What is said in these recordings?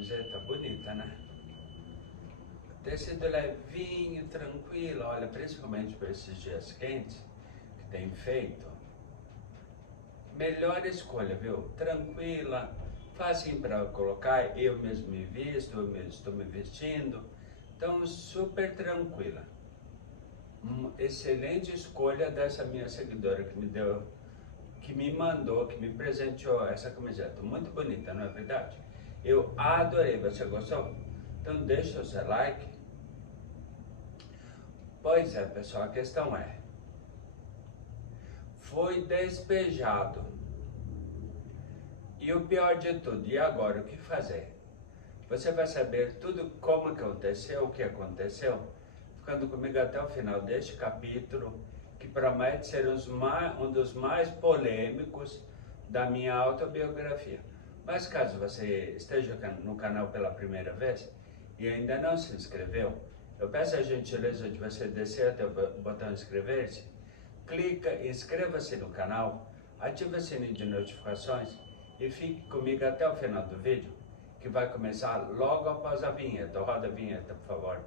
camiseta bonita, né? Tecido levinho, tranquilo, olha, principalmente para esses dias quentes que tem feito. Melhor escolha, viu? Tranquila, facinho para colocar, eu mesmo me visto, eu mesmo estou me vestindo. Então, super tranquila. Excelente escolha dessa minha seguidora que me mandou, que me presenteou essa camiseta. Muito bonita, não é verdade? Eu adorei. Você gostou? Então deixa o seu like. Pois é, pessoal, a questão é: foi despejado. E o pior de tudo, e agora o que fazer? Você vai saber tudo como aconteceu, o que aconteceu, ficando comigo até o final deste capítulo, que promete ser um dos mais polêmicos da minha autobiografia. Mas caso você esteja no canal pela primeira vez e ainda não se inscreveu, eu peço a gentileza de você descer até o botão inscrever-se, clica, inscreva-se no canal, ative o sininho de notificações e fique comigo até o final do vídeo, que vai começar logo após a vinheta. Roda a vinheta, por favor.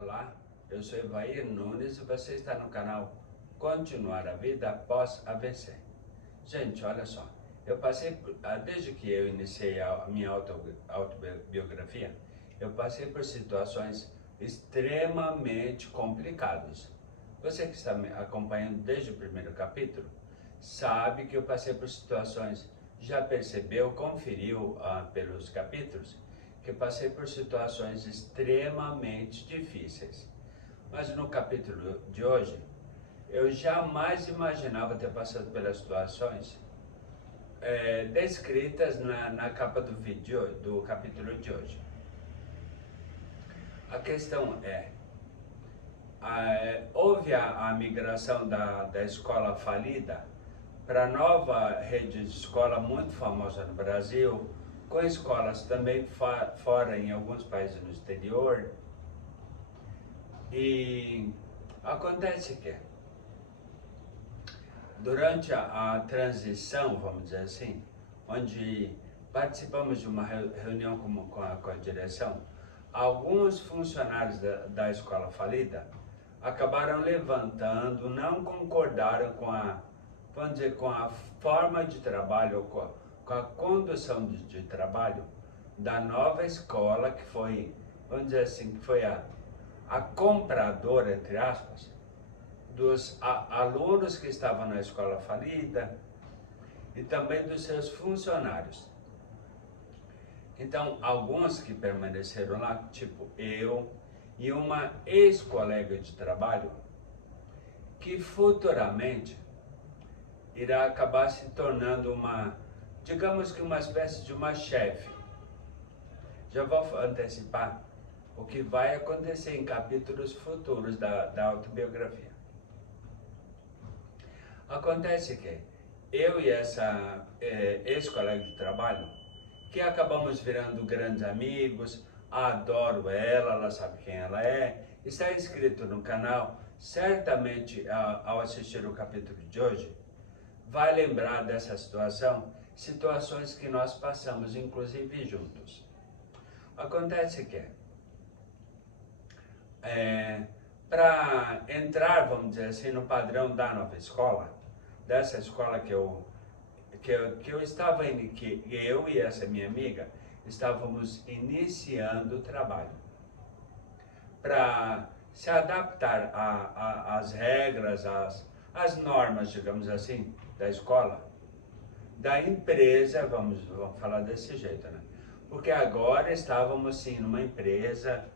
Olá, eu sou Evair Nunes e você está no canal Continuar a Vida Após AVC. Gente, olha só, eu passei, desde que eu iniciei a minha autobiografia, eu passei por situações extremamente complicadas. Você que está me acompanhando desde o primeiro capítulo, sabe que eu passei por situações, já percebeu, conferiu pelos capítulos, que eu passei por situações extremamente difíceis. Mas no capítulo de hoje, eu jamais imaginava ter passado pelas situações descritas na capa do vídeo, do capítulo de hoje. A questão é, houve a migração da escola falida para a nova rede de escola muito famosa no Brasil, com escolas também fora em alguns países no exterior. E acontece que durante a transição, vamos dizer assim, onde participamos de uma reunião com a direção, alguns funcionários da escola falida acabaram levantando, não concordaram vamos dizer, com a forma de trabalho, com a condução de trabalho da nova escola, que foi, vamos dizer assim, que foi a compradora, entre aspas, dos alunos que estavam na escola falida e também dos seus funcionários. Então, alguns que permaneceram lá, tipo eu e uma ex-colega de trabalho, que futuramente irá acabar se tornando digamos que uma espécie de uma chefe. Já vou antecipar o que vai acontecer em capítulos futuros da autobiografia. Acontece que eu e essa ex-colega de trabalho, que acabamos virando grandes amigos, adoro ela sabe quem ela é, está inscrito no canal, certamente ao assistir o capítulo de hoje, vai lembrar dessa situações que nós passamos, inclusive juntos. Acontece que, para entrar, vamos dizer assim, no padrão da nova escola, dessa escola que eu estava indo, que eu e essa minha amiga estávamos iniciando o trabalho, para se adaptar às regras, às normas, digamos assim, da escola, da empresa, vamos falar desse jeito, né? Porque agora estávamos sim numa empresa,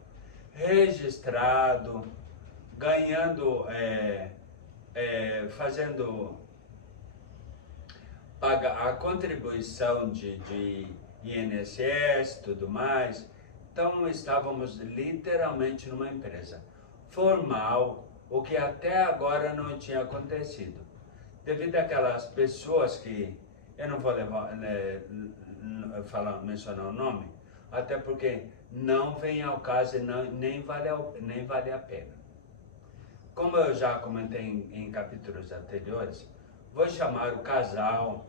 registrado, ganhando, fazendo paga a contribuição de INSS e tudo mais. Então estávamos literalmente numa empresa formal, o que até agora não tinha acontecido. Devido àquelas pessoas que eu não vou mencionar o nome, até porque não vem ao caso e nem vale a pena. como eu já comentei em capítulos anteriores, vou chamar o casal,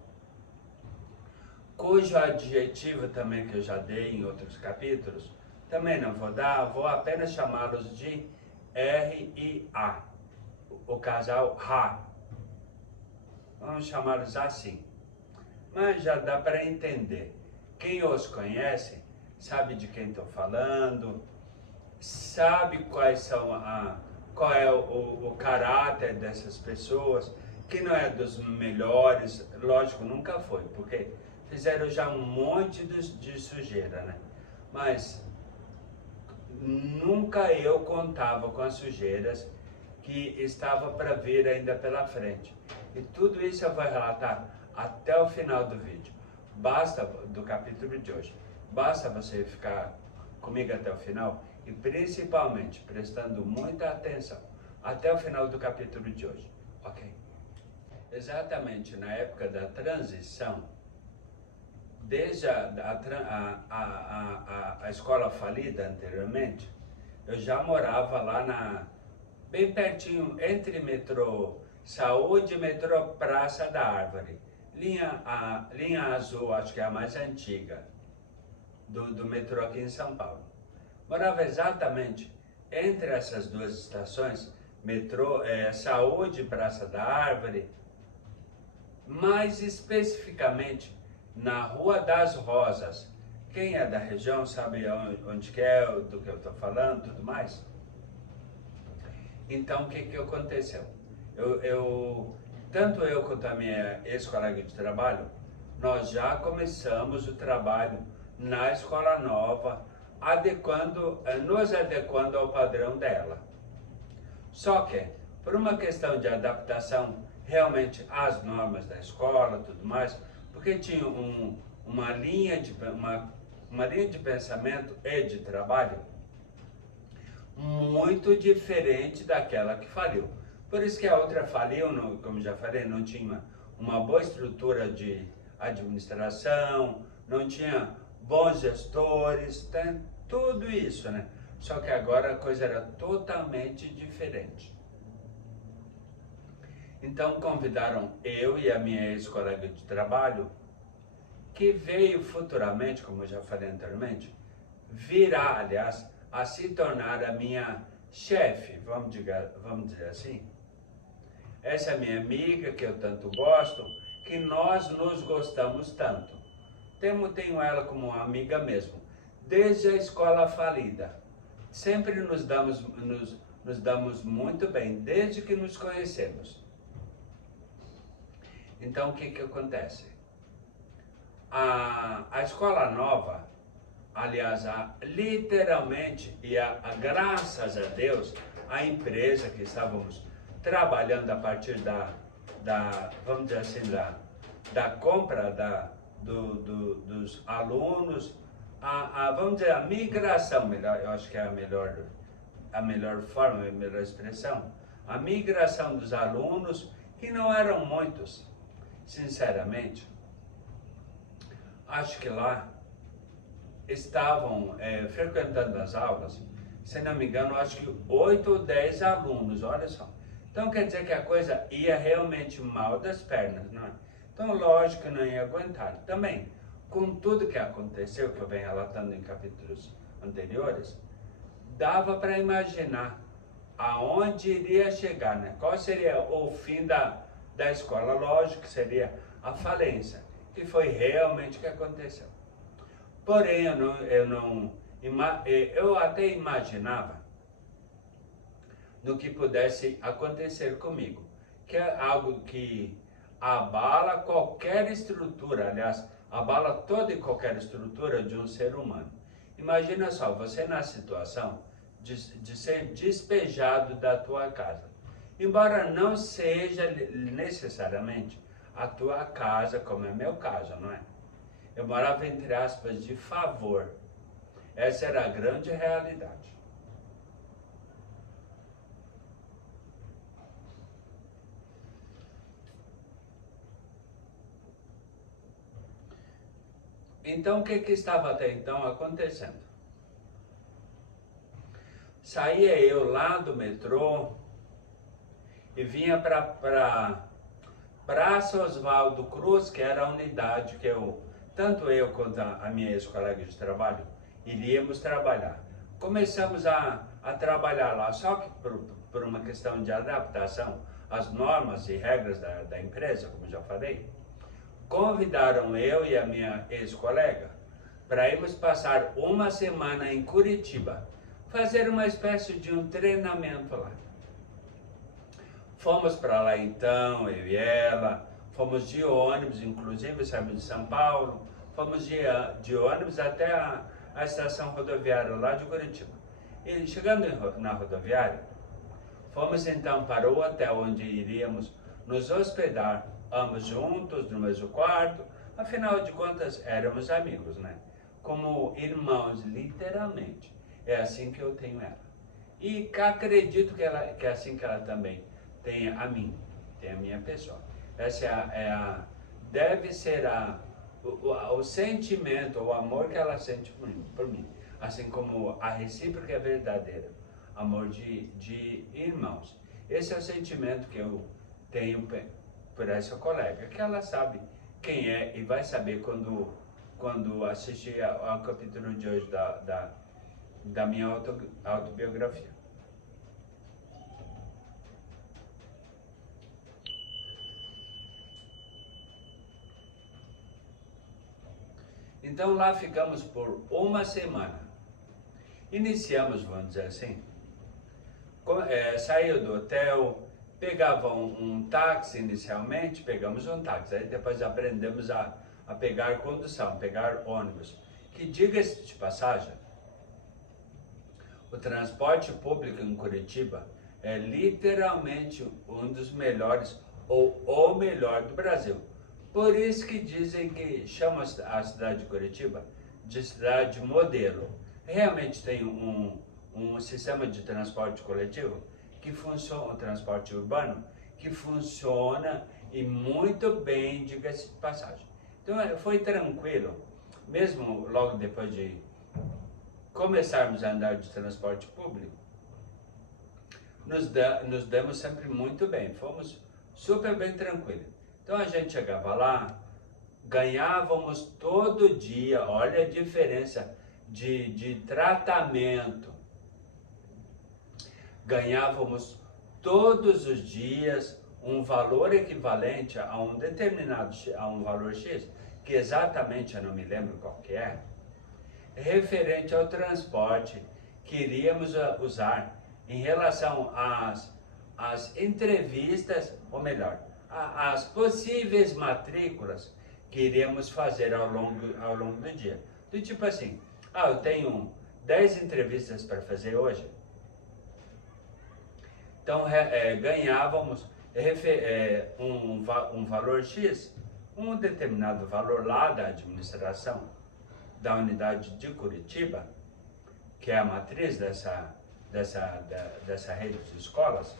cujo adjetivo também que eu já dei em outros capítulos, também não vou dar, vou apenas chamá-los de R e A, o casal Ra. Vamos chamá-los assim. Mas já dá para entender. Quem os conhece, sabe de quem estou falando, sabe qual é o caráter dessas pessoas, que não é dos melhores, lógico, nunca foi, porque fizeram já um monte de sujeira, né? Mas nunca eu contava com as sujeiras que estava para vir ainda pela frente. E tudo isso eu vou relatar até o final do vídeo. Basta, do capítulo de hoje, basta você ficar comigo até o final e principalmente prestando muita atenção até o final do capítulo de hoje, ok? Exatamente na época da transição, desde a escola falida anteriormente, eu já morava lá bem pertinho, entre metrô Saúde e metrô Praça da Árvore. Linha azul, acho que é a mais antiga do metrô aqui em São Paulo. Morava exatamente entre essas duas estações, metrô Saúde e Praça da Árvore, mais especificamente na Rua das Rosas. Quem é da região sabe onde que é, do que eu estou falando, tudo mais. Então, o que aconteceu? Tanto eu quanto a minha ex-colega de trabalho, nós já começamos o trabalho na escola nova, nos adequando ao padrão dela. Só que, por uma questão de adaptação realmente às normas da escola e tudo mais, porque tinha uma linha de pensamento e de trabalho muito diferente daquela que faliu. Por isso que a outra faliu, como já falei, não tinha uma boa estrutura de administração, não tinha bons gestores, tudo isso, né? Só que agora a coisa era totalmente diferente. Então convidaram eu e a minha ex-colega de trabalho, que veio futuramente, como eu já falei anteriormente, virá, aliás, a se tornar a minha chefe, vamos dizer assim. Essa é minha amiga, que eu tanto gosto, que nós nos gostamos tanto. Tenho ela como uma amiga mesmo, desde a escola falida. Sempre nos damos muito bem, desde que nos conhecemos. Então, o que acontece? A escola nova, aliás, literalmente, graças a Deus, a empresa que estávamos trabalhando a partir vamos dizer assim, da compra dos alunos, vamos dizer, a migração, eu acho que é a melhor forma, a melhor expressão, a migração dos alunos, que não eram muitos, sinceramente. Acho que lá estavam frequentando as aulas, se não me engano, acho que 8 ou 10 alunos, olha só. Então quer dizer que a coisa ia realmente mal das pernas, não é? Então lógico que não ia aguentar. Também, com tudo que aconteceu, que eu venho relatando em capítulos anteriores, dava para imaginar aonde iria chegar, né? Qual seria o fim da escola? Lógico que seria a falência, que foi realmente o que aconteceu. Porém, eu até imaginava no que pudesse acontecer comigo, que é algo que abala qualquer estrutura, aliás, abala toda e qualquer estrutura de um ser humano. Imagina só, você na situação de ser despejado da tua casa, embora não seja necessariamente a tua casa, como é meu caso, não é? Eu morava, entre aspas, de favor. Essa era a grande realidade. Então, o que estava até então acontecendo? Saía eu lá do metrô, e vinha para Praça Oswaldo Cruz, que era a unidade que tanto eu quanto a minha ex-colega de trabalho, iríamos trabalhar. Começamos a trabalhar lá, só que por uma questão de adaptação às normas e regras da empresa, como já falei, convidaram eu e a minha ex-colega para irmos passar uma semana em Curitiba, fazer uma espécie de um treinamento lá. Fomos para lá então, eu e ela, fomos de ônibus, inclusive saímos de São Paulo, fomos de ônibus até a estação rodoviária lá de Curitiba. E chegando na rodoviária, fomos então para o hotel onde iríamos nos hospedar, ambos juntos, no mesmo quarto, afinal de contas éramos amigos, né? Como irmãos, literalmente. É assim que eu tenho ela. E acredito que é assim que ela também tem a mim, tem a minha pessoa. Essa deve ser o sentimento, o amor que ela sente por mim. Assim como a recíproca é verdadeira, amor de irmãos. Esse é o sentimento que eu tenho por essa colega, que ela sabe quem é e vai saber quando assistir ao capítulo de hoje da minha autobiografia. Então lá ficamos por uma semana. Iniciamos, vamos dizer assim, saiu do hotel, pegava um táxi inicialmente, pegamos um táxi, aí depois aprendemos a pegar condução, pegar ônibus. Que diga-se de passagem, o transporte público em Curitiba é literalmente um dos melhores, ou o melhor do Brasil. Por isso que dizem que chamam a cidade de Curitiba de cidade modelo. Realmente tem um sistema de transporte coletivo que funciona, o transporte urbano, que funciona e muito bem, diga-se de passagem. Então foi tranquilo, mesmo logo depois de começarmos a andar de transporte público, nos demos sempre muito bem, fomos super bem tranquilos. Então a gente chegava lá, ganhávamos todo dia, olha a diferença de tratamento. Ganhávamos todos os dias um valor equivalente a um determinado, a um valor X, que exatamente eu não me lembro qual que é, referente ao transporte que iríamos usar em relação às entrevistas, ou melhor, as possíveis matrículas que iremos fazer ao longo do dia. Do tipo assim, eu tenho 10 entrevistas para fazer hoje. Então ganhávamos um valor X, um determinado valor lá da administração da unidade de Curitiba, que é a matriz dessa rede de escolas.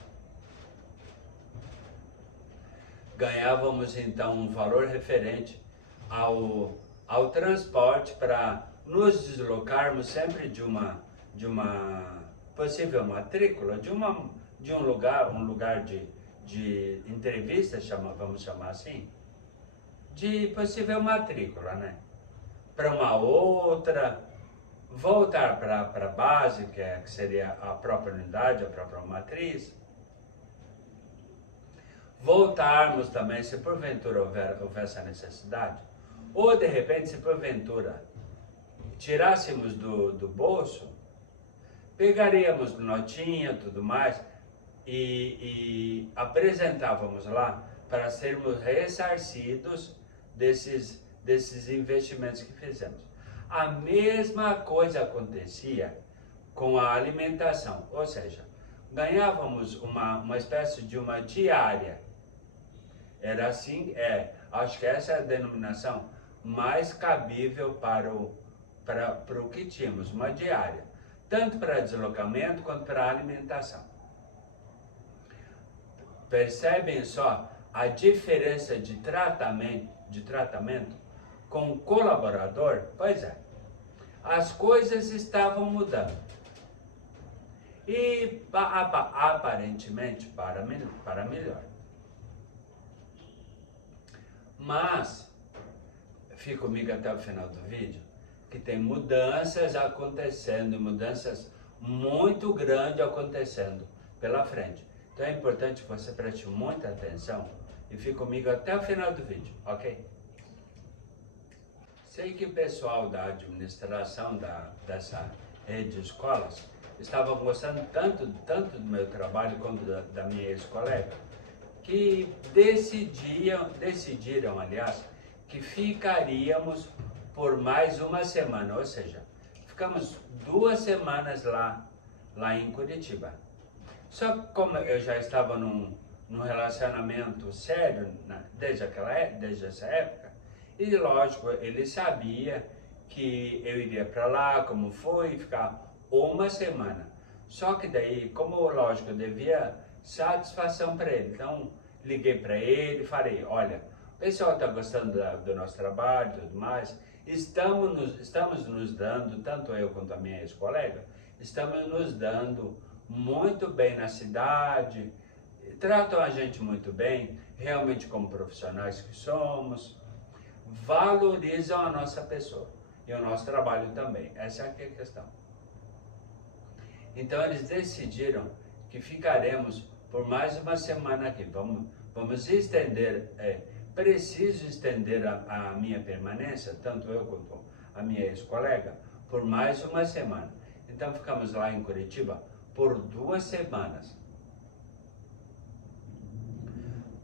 Ganhávamos então um valor referente ao transporte para nos deslocarmos sempre de uma possível matrícula, de um lugar de entrevista, vamos chamar assim, de possível matrícula, né? Para uma outra, voltar para a base, que seria a própria unidade, a própria matriz. Voltarmos também, se porventura houver essa necessidade, ou de repente, se porventura tirássemos do bolso, pegaríamos notinha, tudo mais, e apresentávamos lá para sermos ressarcidos desses investimentos que fizemos. A mesma coisa acontecia com a alimentação, ou seja, ganhávamos uma espécie de uma diária. Era assim, acho que essa é a denominação mais cabível para o que tínhamos, uma diária, tanto para deslocamento quanto para alimentação. Percebem só a diferença de tratamento com o colaborador? Pois é, as coisas estavam mudando. e aparentemente para melhor. Mas, fique comigo até o final do vídeo, que tem mudanças acontecendo, mudanças muito grandes acontecendo pela frente. Então é importante que você preste muita atenção e fique comigo até o final do vídeo, ok? Sei que o pessoal da administração dessa rede de escolas estava gostando tanto do meu trabalho quanto da minha ex-colega, que decidiram, aliás, que ficaríamos por mais uma semana, ou seja, ficamos 2 semanas lá em Curitiba. Só que como eu já estava num relacionamento sério desde essa época, e lógico, ele sabia que eu iria para lá, como foi, ficar uma semana. Só que daí, como lógico, eu devia satisfação para ele, então liguei para ele e falei, olha, o pessoal está gostando do nosso trabalho e tudo mais, estamos nos dando, tanto eu quanto a minha ex-colega, estamos nos dando muito bem na cidade, tratam a gente muito bem, realmente como profissionais que somos, valorizam a nossa pessoa e o nosso trabalho também. Essa é a questão. Então eles decidiram que ficaremos por mais uma semana aqui. Vamos estender, preciso estender a minha permanência, tanto eu quanto a minha ex-colega, por mais uma semana. Então ficamos lá em Curitiba por 2 semanas.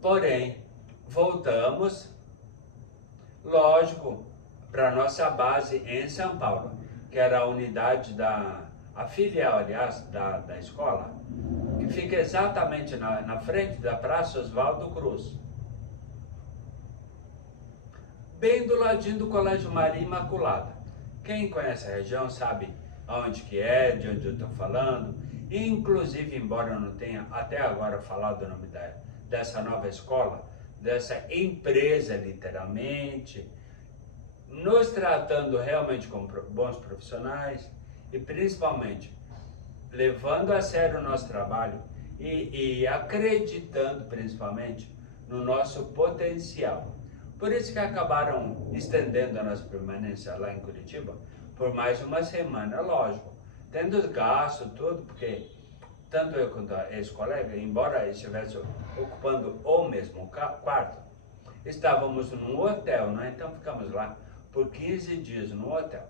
Porém, voltamos, lógico, para nossa base em São Paulo, que era a unidade a filial, aliás, da escola, que fica exatamente na frente da Praça Oswaldo Cruz, bem do ladinho do Colégio Maria Imaculada. Quem conhece a região sabe aonde que é, de onde eu estou falando. Inclusive, embora eu não tenha até agora falado o nome dessa nova escola, dessa empresa literalmente, nos tratando realmente como bons profissionais e principalmente levando a sério o nosso trabalho e acreditando principalmente no nosso potencial. Por isso que acabaram estendendo a nossa permanência lá em Curitiba por mais uma semana, lógico, tendo gasto tudo, porque tanto eu quanto a ex-colega, embora estivesse ocupando o mesmo quarto, estávamos num hotel, né? Então ficamos lá por 15 dias no hotel.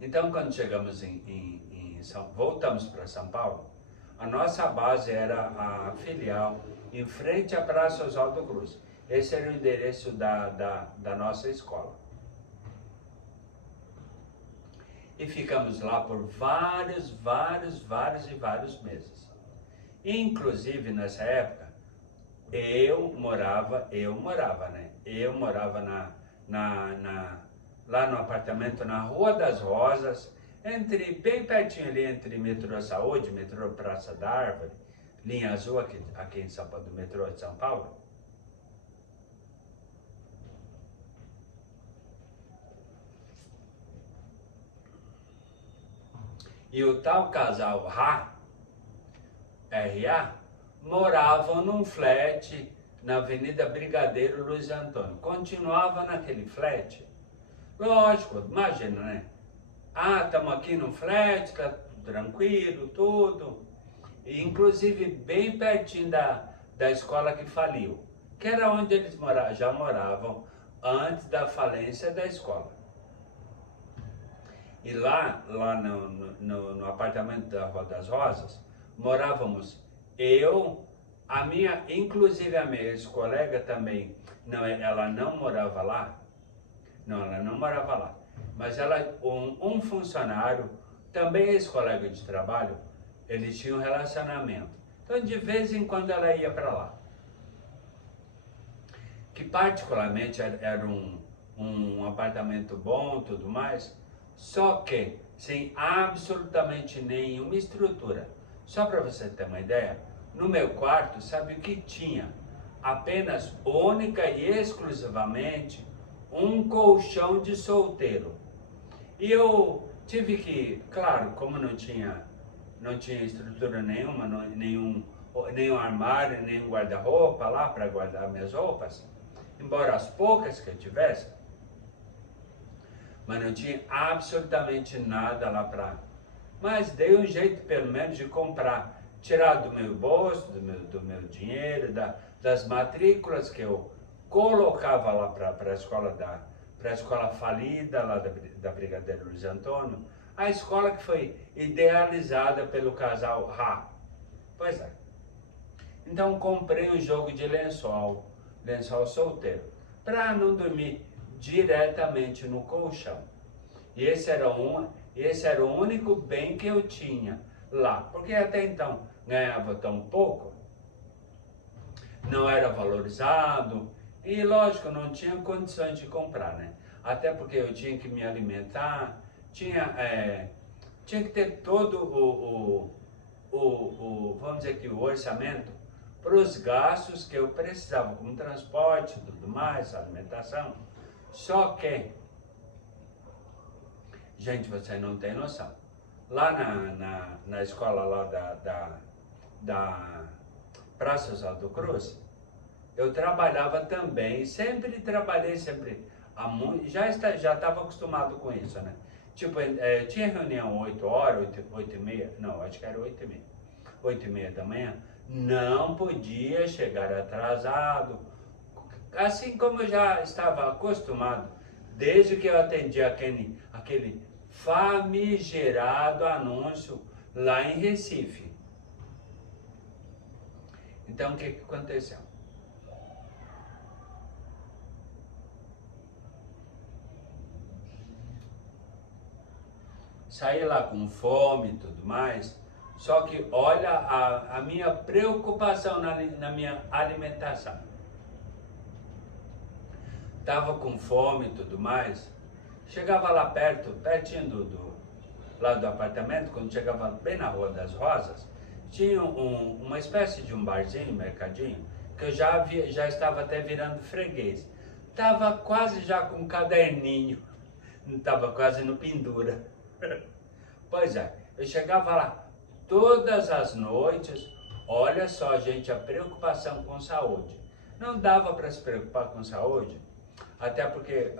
Então quando chegamos voltamos para São Paulo, a nossa base era a filial em frente à Praça Oswaldo Cruz. Esse era o endereço da nossa escola. E ficamos lá por vários meses. Inclusive nessa época, eu morava lá no apartamento na Rua das Rosas, bem pertinho ali entre Metrô Saúde, Metrô Praça da Árvore, linha azul aqui em São Paulo, do metrô de São Paulo. E o tal casal R.A., moravam num flat na Avenida Brigadeiro Luiz Antônio. Continuava naquele flat. Lógico, imagina, né? Estamos aqui num flat, tá tranquilo, tudo. E, inclusive, bem pertinho da escola que faliu, que era onde eles já moravam antes da falência da escola. E lá no apartamento da Rua das Rosas, morávamos eu, inclusive a minha ex-colega também, ela não morava lá, mas um funcionário, também ex-colega de trabalho, eles tinham um relacionamento. Então de vez em quando ela ia para lá. Que particularmente era um apartamento bom, tudo mais, só que sem absolutamente nenhuma estrutura. Só para você ter uma ideia, no meu quarto, sabe o que tinha? Apenas, única e exclusivamente, um colchão de solteiro. E eu tive que, claro, como não tinha não tinha estrutura nenhuma, nenhum armário, nenhum guarda-roupa lá para guardar minhas roupas, embora as poucas que eu tivesse, mas não tinha absolutamente nada lá para... Mas dei um jeito pelo menos de comprar, tirar do meu bolso, do meu dinheiro, das matrículas que eu colocava lá para a escola para a escola falida lá da Brigadeiro Luiz Antônio, a escola que foi idealizada pelo casal Rá. Pois é. Então comprei um jogo de lençol solteiro, para não dormir diretamente no colchão. E esse era o único bem que eu tinha lá, porque até então ganhava tão pouco, não era valorizado, e lógico, não tinha condições de comprar, né? Até porque eu tinha que me alimentar, tinha que ter todo vamos dizer que o orçamento para os gastos que eu precisava, como transporte, tudo mais, alimentação. Só que, gente, você não tem noção. Lá na escola lá da Praça Oswaldo Cruz, eu trabalhava também, sempre trabalhei, já estava acostumado com isso, né? Tipo, tinha reunião 8 horas, 8 e meia, não, acho que era 8 e meia. 8 e meia da manhã, não podia chegar atrasado, assim como eu já estava acostumado, desde que eu atendi aquele famigerado anúncio lá em Recife. Então, o que aconteceu? Saí lá com fome e tudo mais, só que olha a minha preocupação na minha alimentação. Tava com fome e tudo mais, chegava lá pertinho lá do apartamento, quando chegava bem na Rua das Rosas, tinha uma espécie de um barzinho, mercadinho, que eu já estava até virando freguês. Tava quase já com um caderninho, não tava quase no pendura. Pois é, eu chegava lá todas as noites, olha só, gente, a preocupação com saúde. Não dava para se preocupar com saúde, até porque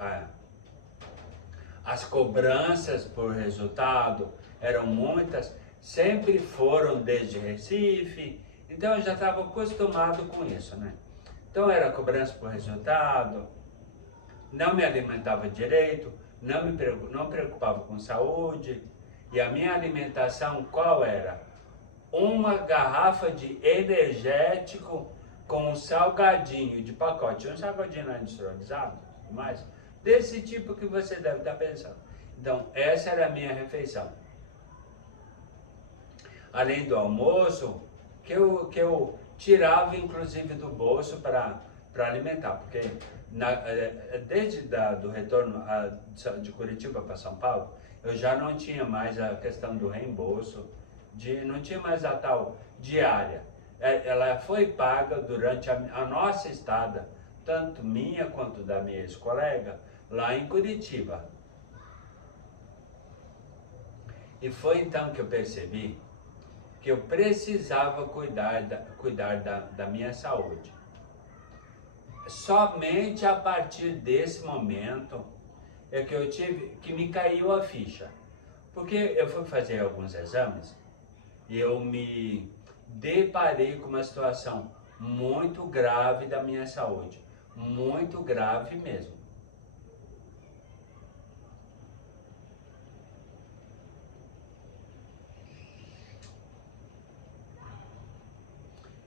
as cobranças por resultado eram muitas, sempre foram desde Recife, então eu já estava acostumado com isso, né? Então era cobrança por resultado, não me alimentava direito, não preocupava com saúde, e a minha alimentação qual era? Uma garrafa de energético com um salgadinho de pacote, um salgadinho não industrializado, mais desse tipo que você deve estar pensando. Então, essa era a minha refeição. Além do almoço, que eu tirava inclusive do bolso para alimentar, porque desde do retorno de Curitiba para São Paulo, eu já não tinha mais a questão do reembolso, não tinha mais a tal diária. Ela foi paga durante a nossa estada, tanto minha quanto da minha ex-colega, lá em Curitiba. E foi então que eu percebi que eu precisava cuidar da minha saúde. Somente a partir desse momento é que eu tive, que me caiu a ficha. Porque eu fui fazer alguns exames e eu me deparei com uma situação muito grave da minha saúde. Muito grave mesmo.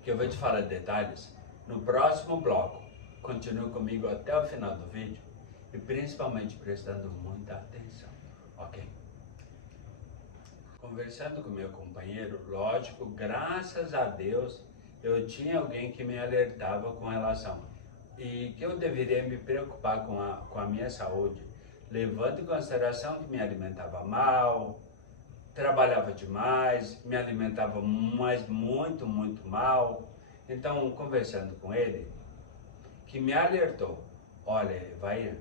Que eu vou te falar detalhes no próximo bloco. Continue comigo até o final do vídeo e principalmente prestando muita atenção, ok? Conversando com meu companheiro, lógico, graças a Deus, eu tinha alguém que me alertava com relação e que eu deveria me preocupar com a minha saúde, levando em consideração que me alimentava mal, trabalhava demais, me alimentava muito mal. Então, conversando com ele, que me alertou, olha, vai,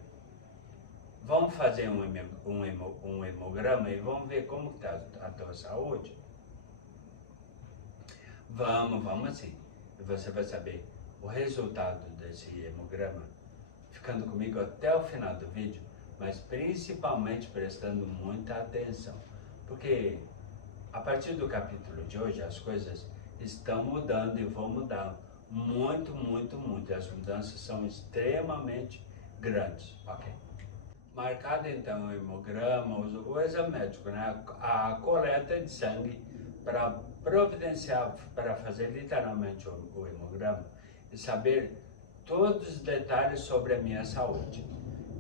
vamos fazer um hemograma e vamos ver como está a tua saúde. Vamos sim. E você vai saber o resultado desse hemograma ficando comigo até o final do vídeo, mas principalmente prestando muita atenção, porque a partir do capítulo de hoje as coisas estão mudando e vão mudar muito, muito, muito. As mudanças são extremamente grandes, ok? Marcado então o hemograma, o exame médico, né? A coleta de sangue para providenciar, para fazer literalmente o hemograma e saber todos os detalhes sobre a minha saúde.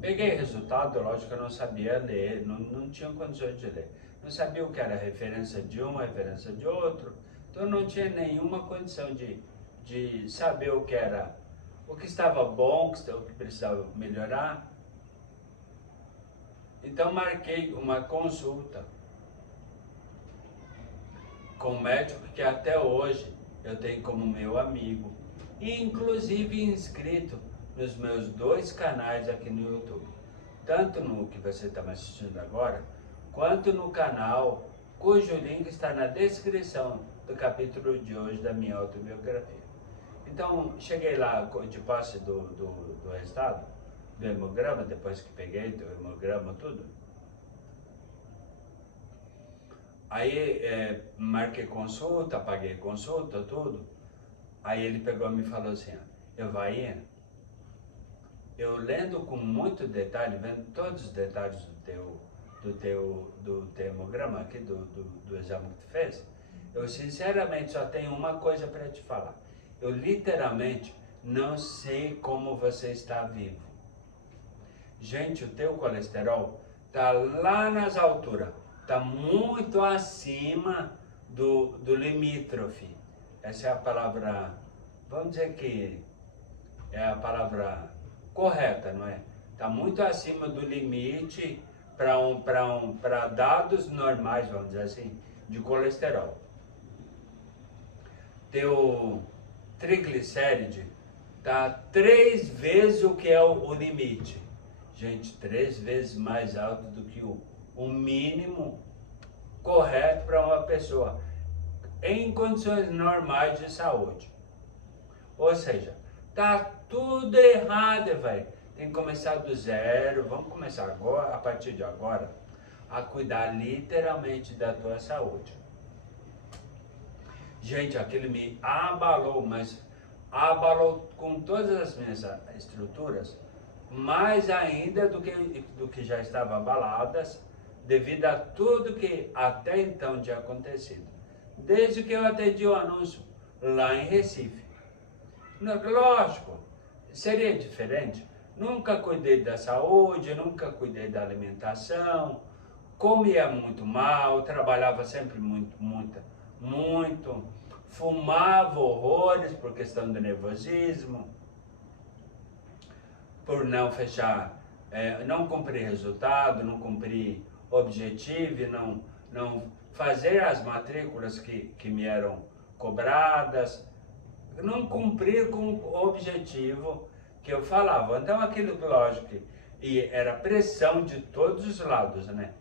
Peguei resultado, lógico que eu não sabia ler, não tinha condições de ler. Não sabia o que era referência de um, referência de outro, então não tinha nenhuma condição de saber o que era, o que estava bom, o que precisava melhorar. Então marquei uma consulta com um médico que até hoje eu tenho como meu amigo, e inclusive inscrito nos meus 2 canais aqui no YouTube, tanto no que você está me assistindo agora, quanto no canal cujo link está na descrição do capítulo de hoje da minha autobiografia. Então, cheguei lá de posse do resultado, do hemograma, depois que peguei o hemograma, tudo. Aí marquei consulta, paguei consulta, tudo. Aí ele pegou e me falou assim, Evair, eu lendo com muito detalhe, vendo todos os detalhes do teu hemograma aqui, do exame que tu fez, eu sinceramente só tenho uma coisa para te falar. Eu literalmente não sei como você está vivo. Gente, o teu colesterol tá lá nas alturas, tá muito acima do limítrofe. Essa é a palavra, vamos dizer que é a palavra correta, não é? Tá muito acima do limite para dados normais, vamos dizer assim, de colesterol. Teu triglicéride tá 3 vezes o que é o limite. Gente, 3 vezes mais alto do que o mínimo correto para uma pessoa em condições normais de saúde. Ou seja, tá tudo errado, velho. Tem que começar do zero. Vamos começar agora, a partir de agora, a cuidar literalmente da tua saúde. Gente, aquilo me abalou, mas abalou com todas as minhas estruturas, mais ainda do que já estavam abaladas, devido a tudo que até então tinha acontecido. Desde que eu atendi o anúncio lá em Recife. Lógico, seria diferente. Nunca cuidei da saúde, nunca cuidei da alimentação, comia muito mal, trabalhava sempre muito, fumava horrores por questão do nervosismo, por não fechar, não cumprir resultado, não cumprir objetivo, não fazer as matrículas que me eram cobradas, não cumprir com o objetivo que eu falava. Então aquilo, lógico, e era pressão de todos os lados, né?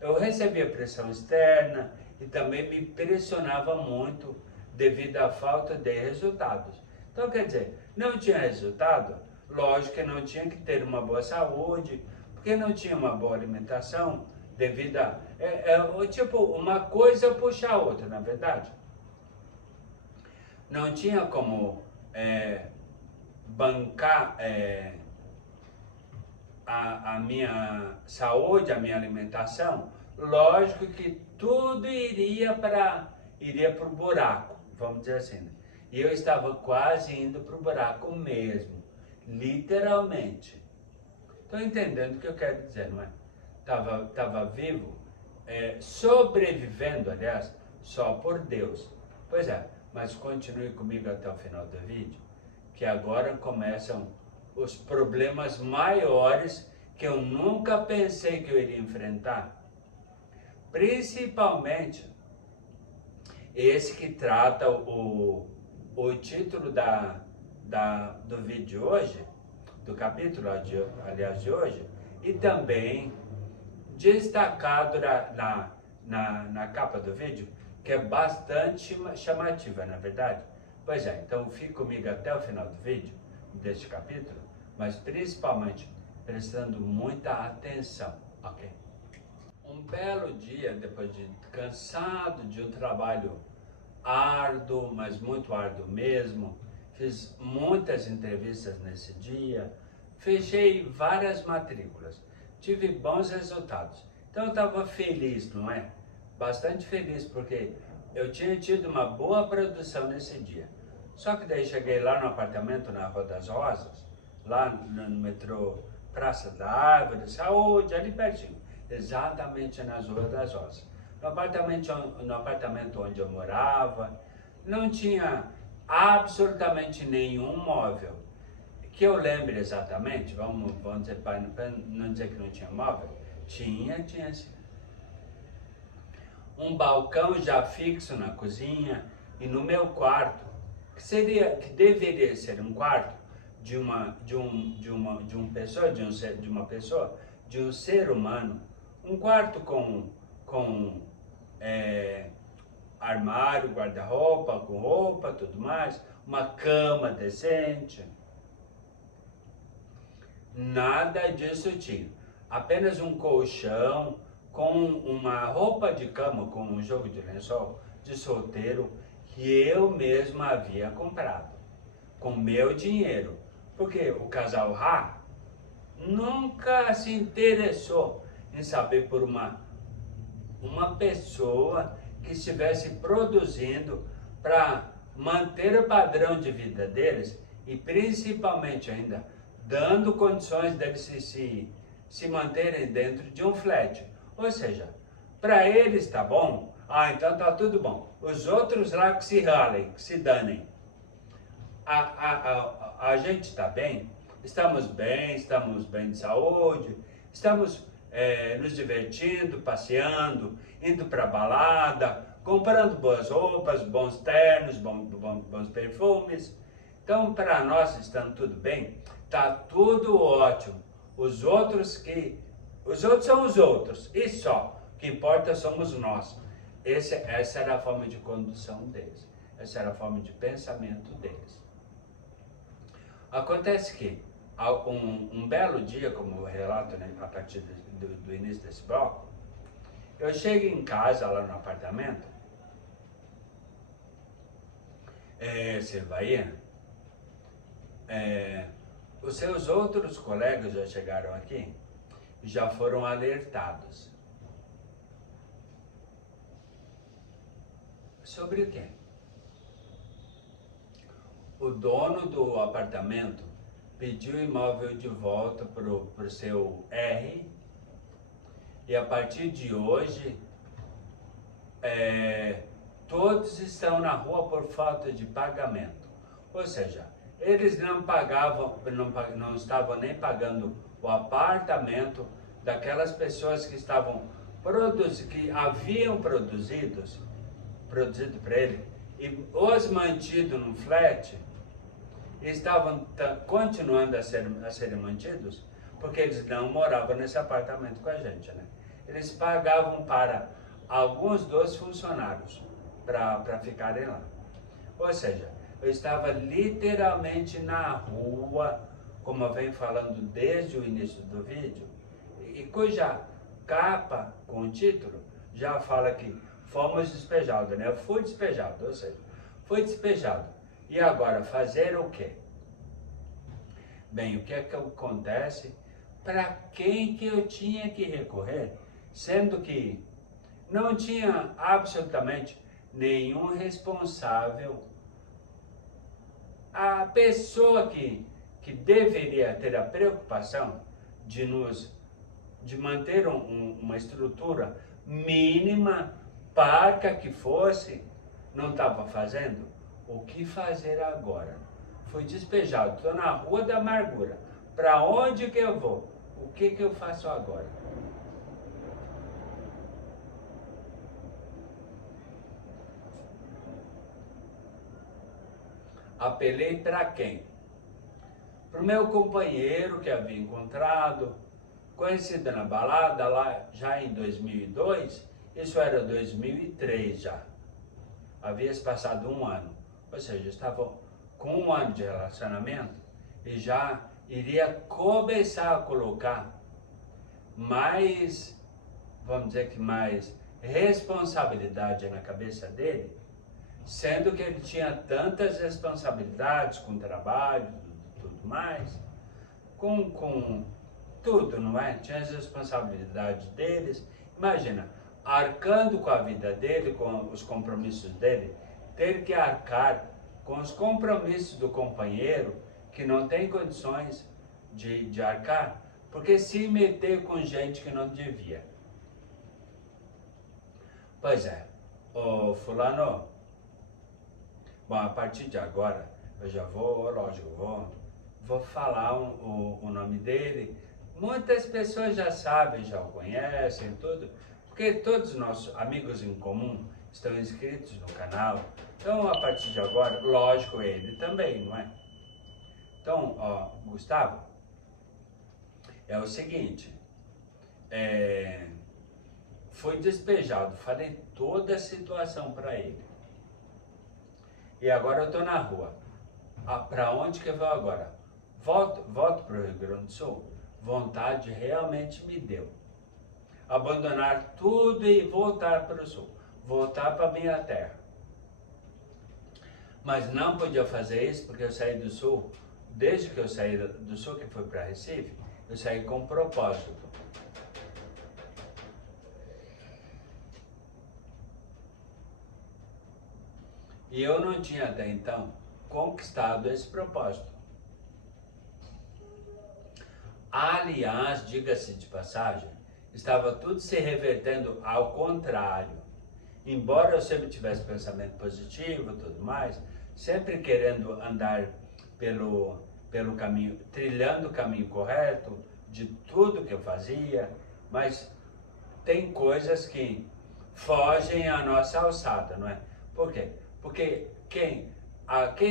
Eu recebia pressão externa e também me pressionava muito devido à falta de resultados. Então, quer dizer, não tinha resultado, lógico que não tinha que ter uma boa saúde, porque não tinha uma boa alimentação, devido a... tipo, uma coisa puxa a outra, na verdade. Não tinha como bancar a minha saúde, a minha alimentação. Lógico que tudo iria para o buraco, vamos dizer assim. Né? E eu estava quase indo para o buraco mesmo, literalmente. Estão entendendo o que eu quero dizer, não é? Tava vivo, sobrevivendo, aliás, só por Deus. Pois é, mas continue comigo até o final do vídeo, que agora começam os problemas maiores que eu nunca pensei que eu iria enfrentar. Principalmente esse que trata o título do vídeo de hoje, do capítulo, aliás, de hoje, e também destacado na capa do vídeo, que é bastante chamativa, na verdade. Pois é, então fique comigo até o final do vídeo, deste capítulo, mas principalmente prestando muita atenção, ok? Um belo dia, depois de cansado de um trabalho árduo, mas muito árduo mesmo, fiz muitas entrevistas nesse dia, fechei várias matrículas, tive bons resultados. Então eu estava feliz, não é? Bastante feliz, porque eu tinha tido uma boa produção nesse dia. Só que daí cheguei lá no apartamento na Rua das Rosas, lá no metrô Praça da Árvore, Saúde, ali pertinho, exatamente nas Ruas das Rosas. No apartamento onde eu morava, não tinha absolutamente nenhum móvel. Que eu lembre exatamente, vamos dizer, para não dizer que não tinha móvel, tinha sim. Um balcão já fixo na cozinha e no meu quarto, que deveria ser um quarto de uma pessoa, de um ser humano, um quarto com armário, guarda-roupa, com roupa, tudo mais, uma cama decente. Nada disso tinha. Apenas um colchão com uma roupa de cama, com um jogo de lençol de solteiro que eu mesmo havia comprado com meu dinheiro. Porque o casal Rá nunca se interessou em saber por uma pessoa que estivesse produzindo para manter o padrão de vida deles e principalmente ainda dando condições deles se manterem dentro de um flat. Ou seja, para eles tá bom, então tá tudo bom. Os outros lá que se ralem, que se danem. A gente está bem, estamos bem de saúde, estamos nos divertindo, passeando, indo para balada, comprando boas roupas, bons ternos, bons perfumes. Então, para nós, estando tudo bem, tá tudo ótimo. Os outros são os outros, e só. O que importa somos nós. Essa era a forma de condução deles. Essa era a forma de pensamento deles. Acontece que, um belo dia, como eu relato, né, a partir do início desse bloco, eu chego em casa, lá no apartamento, Silvaína, os seus outros colegas já chegaram aqui, já foram alertados. Sobre o quê? O dono do apartamento pediu o imóvel de volta para o seu R e a partir de hoje todos estão na rua por falta de pagamento. Ou seja, eles não pagavam, não estavam nem pagando o apartamento daquelas pessoas que que haviam produzido para ele e os mantido num flat, estavam continuando a serem mantidos porque eles não moravam nesse apartamento com a gente, né? Eles pagavam para alguns dos funcionários para ficarem lá. Ou seja, eu estava literalmente na rua, como eu venho falando desde o início do vídeo, e cuja capa com o título já fala que fomos despejados, né? Eu fui despejado, ou seja, fui despejado. E agora, fazer o quê? Bem, o que é que acontece? Para quem que eu tinha que recorrer, sendo que não tinha absolutamente nenhum responsável. A pessoa que deveria ter a preocupação de manter uma estrutura mínima, parca que fosse, não estava fazendo. O que fazer agora? Fui despejado, estou na rua da amargura. Para onde que eu vou? O que eu faço agora? Apelei para quem? Para o meu companheiro que havia encontrado, conhecido na balada lá já em 2002, isso era 2003 já. havia se passado 1 ano, ou seja, estavam com 1 ano de relacionamento e já iria começar a colocar mais, vamos dizer que mais responsabilidade na cabeça dele, sendo que ele tinha tantas responsabilidades com o trabalho, tudo mais, com tudo, não é? Tinha as responsabilidades deles. Imagina, arcando com a vida dele, com os compromissos dele, ter que arcar com os compromissos do companheiro que não tem condições de arcar, porque se meter com gente que não devia. Pois é, ô fulano, bom, a partir de agora eu já vou, lógico, vou falar o nome dele. Muitas pessoas já sabem, já o conhecem, tudo, porque todos os nossos amigos em comum estão inscritos no canal. Então, a partir de agora, lógico, ele também, não é? Então, ó, Gustavo, é o seguinte, foi despejado, falei toda a situação para ele. E agora eu tô na rua. Para onde que eu vou agora? Volto para o Rio Grande do Sul? Vontade realmente me deu. Abandonar tudo e voltar para o Sul. Voltar para minha terra. Mas não podia fazer isso porque eu saí do Sul. Desde que eu saí do Sul, que fui para Recife, eu saí com um propósito. E eu não tinha até então conquistado esse propósito. Aliás, diga-se de passagem, estava tudo se revertendo ao contrário. Embora eu sempre tivesse pensamento positivo e tudo mais, sempre querendo andar pelo caminho, trilhando o caminho correto de tudo que eu fazia, mas tem coisas que fogem à nossa alçada, não é? Por quê? Porque quem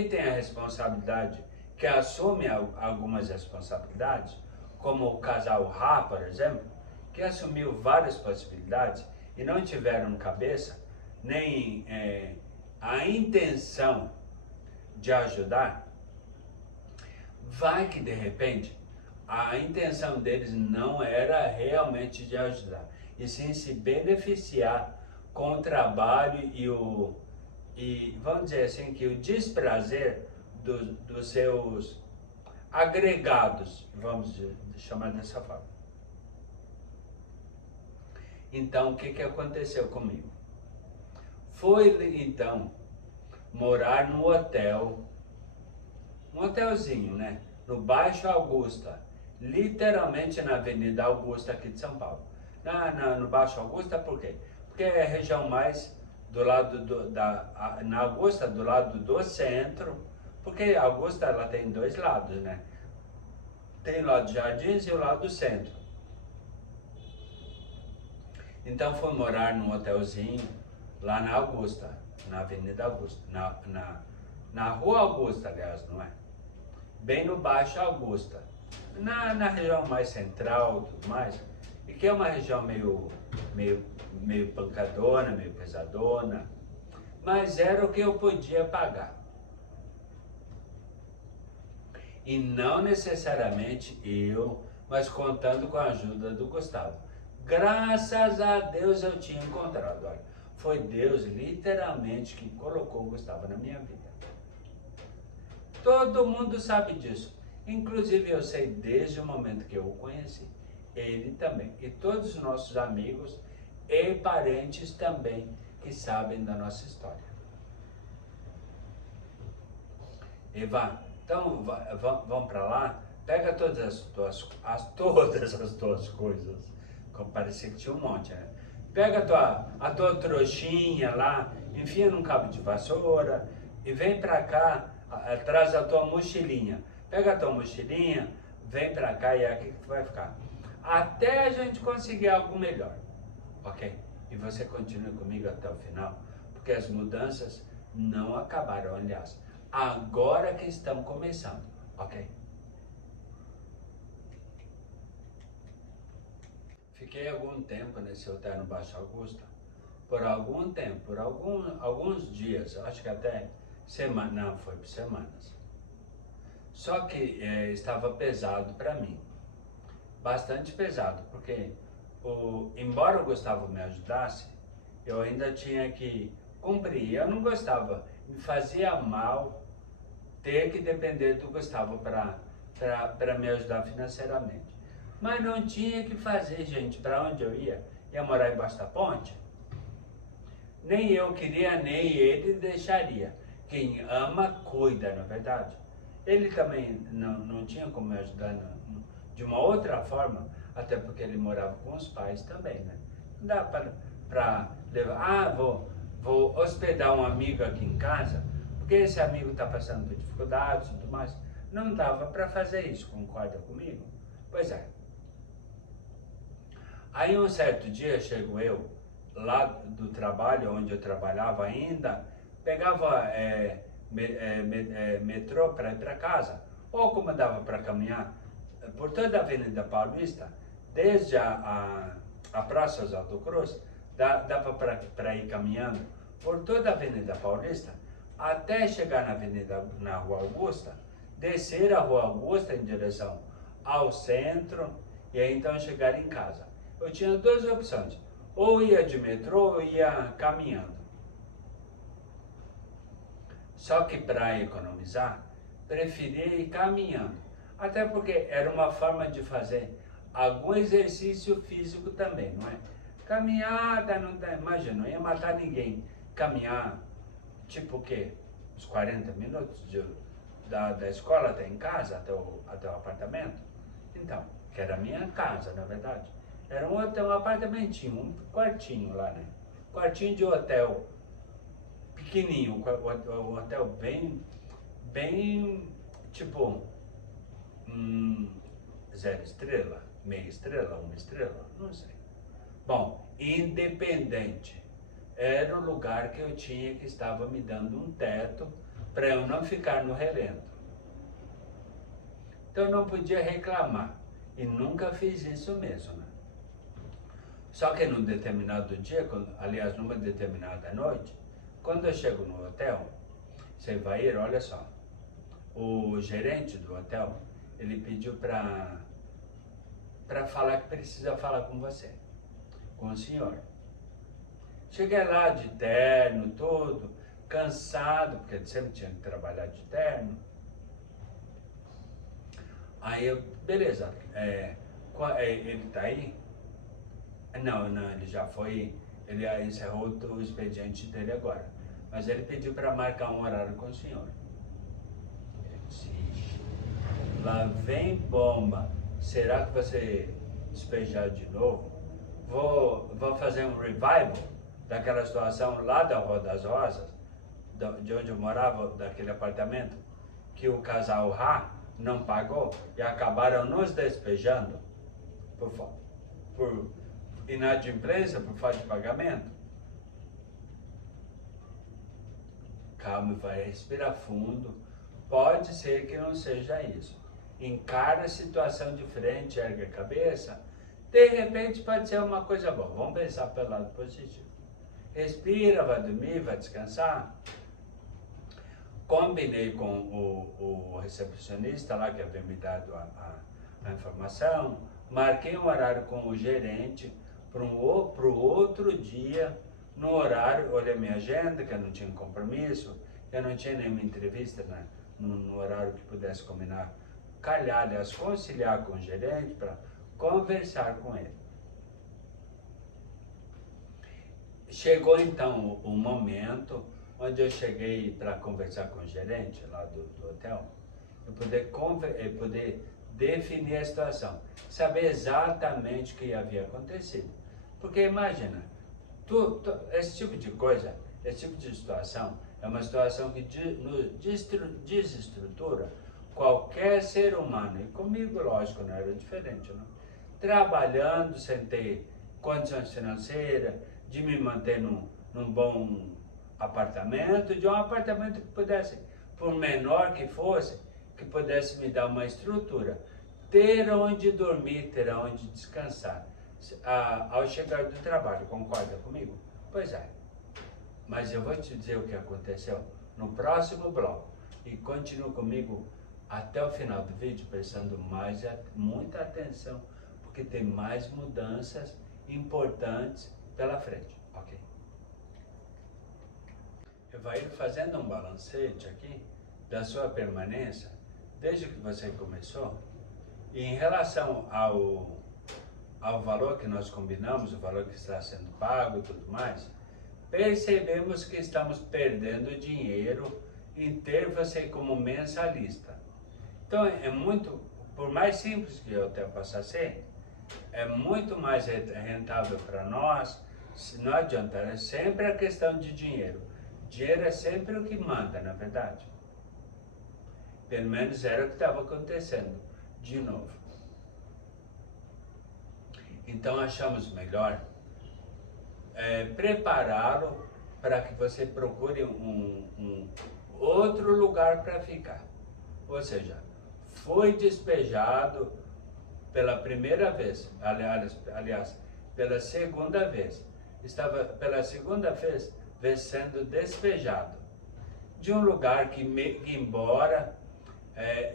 tem a responsabilidade, que assume algumas responsabilidades, como o casal Rá, por exemplo, que assumiu várias possibilidades e não tiveram cabeça, nem a intenção de ajudar, vai que de repente a intenção deles não era realmente de ajudar, e sim se beneficiar com o trabalho e vamos dizer assim, que o desprazer dos seus agregados, vamos chamar dessa forma. Então, o que aconteceu comigo? Fui, então, morar no hotel, um hotelzinho, né? No Baixo Augusta, literalmente na Avenida Augusta aqui de São Paulo. No Baixo Augusta, por quê? Porque é a região mais do lado na Augusta, do lado do centro, porque a Augusta ela tem 2 lados, né? Tem o lado de Jardins e o lado do centro. Então fui morar num hotelzinho lá na Augusta, na Avenida Augusta, na Rua Augusta, aliás, não é? Bem no Baixo Augusta, na região mais central e tudo mais, e que é uma região meio pancadona, meio pesadona, mas era o que eu podia pagar. E não necessariamente eu, mas contando com a ajuda do Gustavo. Graças a Deus eu tinha encontrado, olha, foi Deus literalmente que colocou o Gustavo na minha vida. Todo mundo sabe disso, inclusive eu sei desde o momento que eu o conheci, ele também, e todos os nossos amigos e parentes também que sabem da nossa história. Eva, então vamos para lá, pega todas as tuas coisas, como parecia que tinha um monte, né? Pega a tua trouxinha lá, enfia num cabo de vassoura e vem para cá, traz a tua mochilinha. Pega a tua mochilinha, vem para cá e é aqui que tu vai ficar. Até a gente conseguir algo melhor, ok? E você continue comigo até o final, porque as mudanças não acabaram, aliás, agora que estão começando, ok? Fiquei algum tempo nesse hotel no Baixo Augusta, por algum tempo, por alguns dias, acho que até semana, não, foi por semanas. Só que estava pesado para mim, bastante pesado, porque embora o Gustavo me ajudasse, eu ainda tinha que cumprir. Eu não gostava, me fazia mal ter que depender do Gustavo para me ajudar financeiramente. Mas não tinha que fazer, gente, para onde eu ia? Ia morar embaixo da ponte? Nem eu queria, nem ele deixaria. Quem ama, cuida, não é verdade? Ele também não tinha como me ajudar de uma outra forma, até porque ele morava com os pais também, né? Não dá para levar, vou hospedar um amigo aqui em casa, porque esse amigo está passando por dificuldades e tudo mais. Não dava para fazer isso, concorda comigo? Pois é. Aí um certo dia chego eu, lá do trabalho, onde eu trabalhava ainda, pegava metrô para ir para casa, ou como dava para caminhar por toda a Avenida Paulista, desde a Praça Oswaldo Cruz, dava para ir caminhando por toda a Avenida Paulista, até chegar na Rua Augusta, descer a Rua Augusta em direção ao centro, e aí então chegar em casa. Eu tinha duas opções, ou ia de metrô ou ia caminhando. Só que para economizar, preferia ir caminhando, até porque era uma forma de fazer algum exercício físico também, não é? Caminhada, imagina, não ia matar ninguém. Caminhar, tipo o quê? Uns 40 minutos da escola até em casa, até o apartamento? Então, que era a minha casa, na verdade. Era um apartamentinho, um quartinho lá, né? Quartinho de hotel, pequenininho, um hotel bem, tipo, 0 estrela, meia estrela, 1 estrela, não sei. Bom, independente, era o lugar que eu tinha que estava me dando um teto para eu não ficar no relento. Então eu não podia reclamar, e nunca fiz isso mesmo, né? Só que num determinado dia, aliás, numa determinada noite, quando eu chego no hotel, você vai ir, olha só, o gerente do hotel, ele pediu para falar que precisa falar com você, com o senhor. Cheguei lá de terno, todo, cansado, porque sempre tinha que trabalhar de terno. Aí eu, beleza, ele tá aí? Não, ele já foi, ele encerrou o expediente dele agora. Mas ele pediu para marcar um horário com o senhor. Eu disse, lá vem bomba. Será que você despejar de novo? Vou fazer um revival daquela situação lá da Rua das Rosas, de onde eu morava, daquele apartamento, que o casal Rá não pagou e acabaram nos despejando por inadimplência, por falta de pagamento. Calma, vai respirar fundo. Pode ser que não seja isso. Encara a situação de frente, ergue a cabeça. De repente pode ser uma coisa boa. Vamos pensar pelo lado positivo. Respira, vai dormir, vai descansar. Combinei com o recepcionista lá que havia me dado a informação. Marquei um horário com o gerente para o outro dia, no horário, olhei minha agenda, que eu não tinha compromisso, eu não tinha nenhuma entrevista no horário que pudesse combinar, aliás, conciliar com o gerente para conversar com ele. Chegou então o momento onde eu cheguei para conversar com o gerente lá do hotel, eu poder definir a situação, saber exatamente o que havia acontecido. Porque imagina, esse tipo de coisa, esse tipo de situação, é uma situação que desestrutura qualquer ser humano. E comigo, lógico, não era diferente, não? Trabalhando sem ter condições financeiras, de me manter num bom apartamento, de um apartamento que pudesse, por menor que fosse, que pudesse me dar uma estrutura, ter onde dormir, ter onde descansar, ao chegar do trabalho, concorda comigo? Pois é, mas eu vou te dizer o que aconteceu no próximo bloco. E continue comigo até o final do vídeo, prestando muita atenção, porque tem mais mudanças importantes pela frente, ok? Eu vou ir fazendo um balancete aqui da sua permanência desde que você começou, e em relação ao valor que nós combinamos, o valor que está sendo pago e tudo mais, percebemos que estamos perdendo dinheiro em ter você como mensalista. Então é muito, por mais simples que o hotel possa ser, é muito mais rentável para nós. Não adianta, é sempre a questão de dinheiro. Dinheiro é sempre o que manda, na verdade. Pelo menos era o que estava acontecendo, de novo. Então achamos melhor prepará-lo para que você procure um outro lugar para ficar. Ou seja, foi despejado pela primeira vez, aliás, pela segunda vez. Estava pela segunda vez sendo despejado de um lugar que embora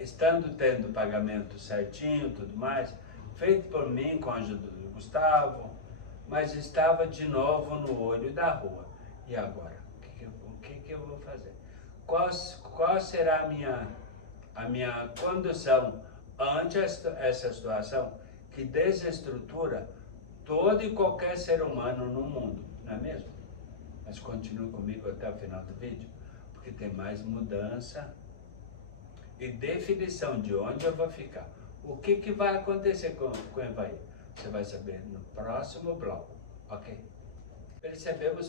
estando tendo pagamento certinho, tudo mais, feito por mim com a ajuda do Gustavo, mas estava de novo no olho da rua. E agora? O que eu vou fazer? Qual será a minha condução ante essa situação que desestrutura todo e qualquer ser humano no mundo, não é mesmo? Mas continue comigo até o final do vídeo, porque tem mais mudança e definição de onde eu vou ficar. O que vai acontecer com o Evair? Você vai saber no próximo bloco, ok? Percebemos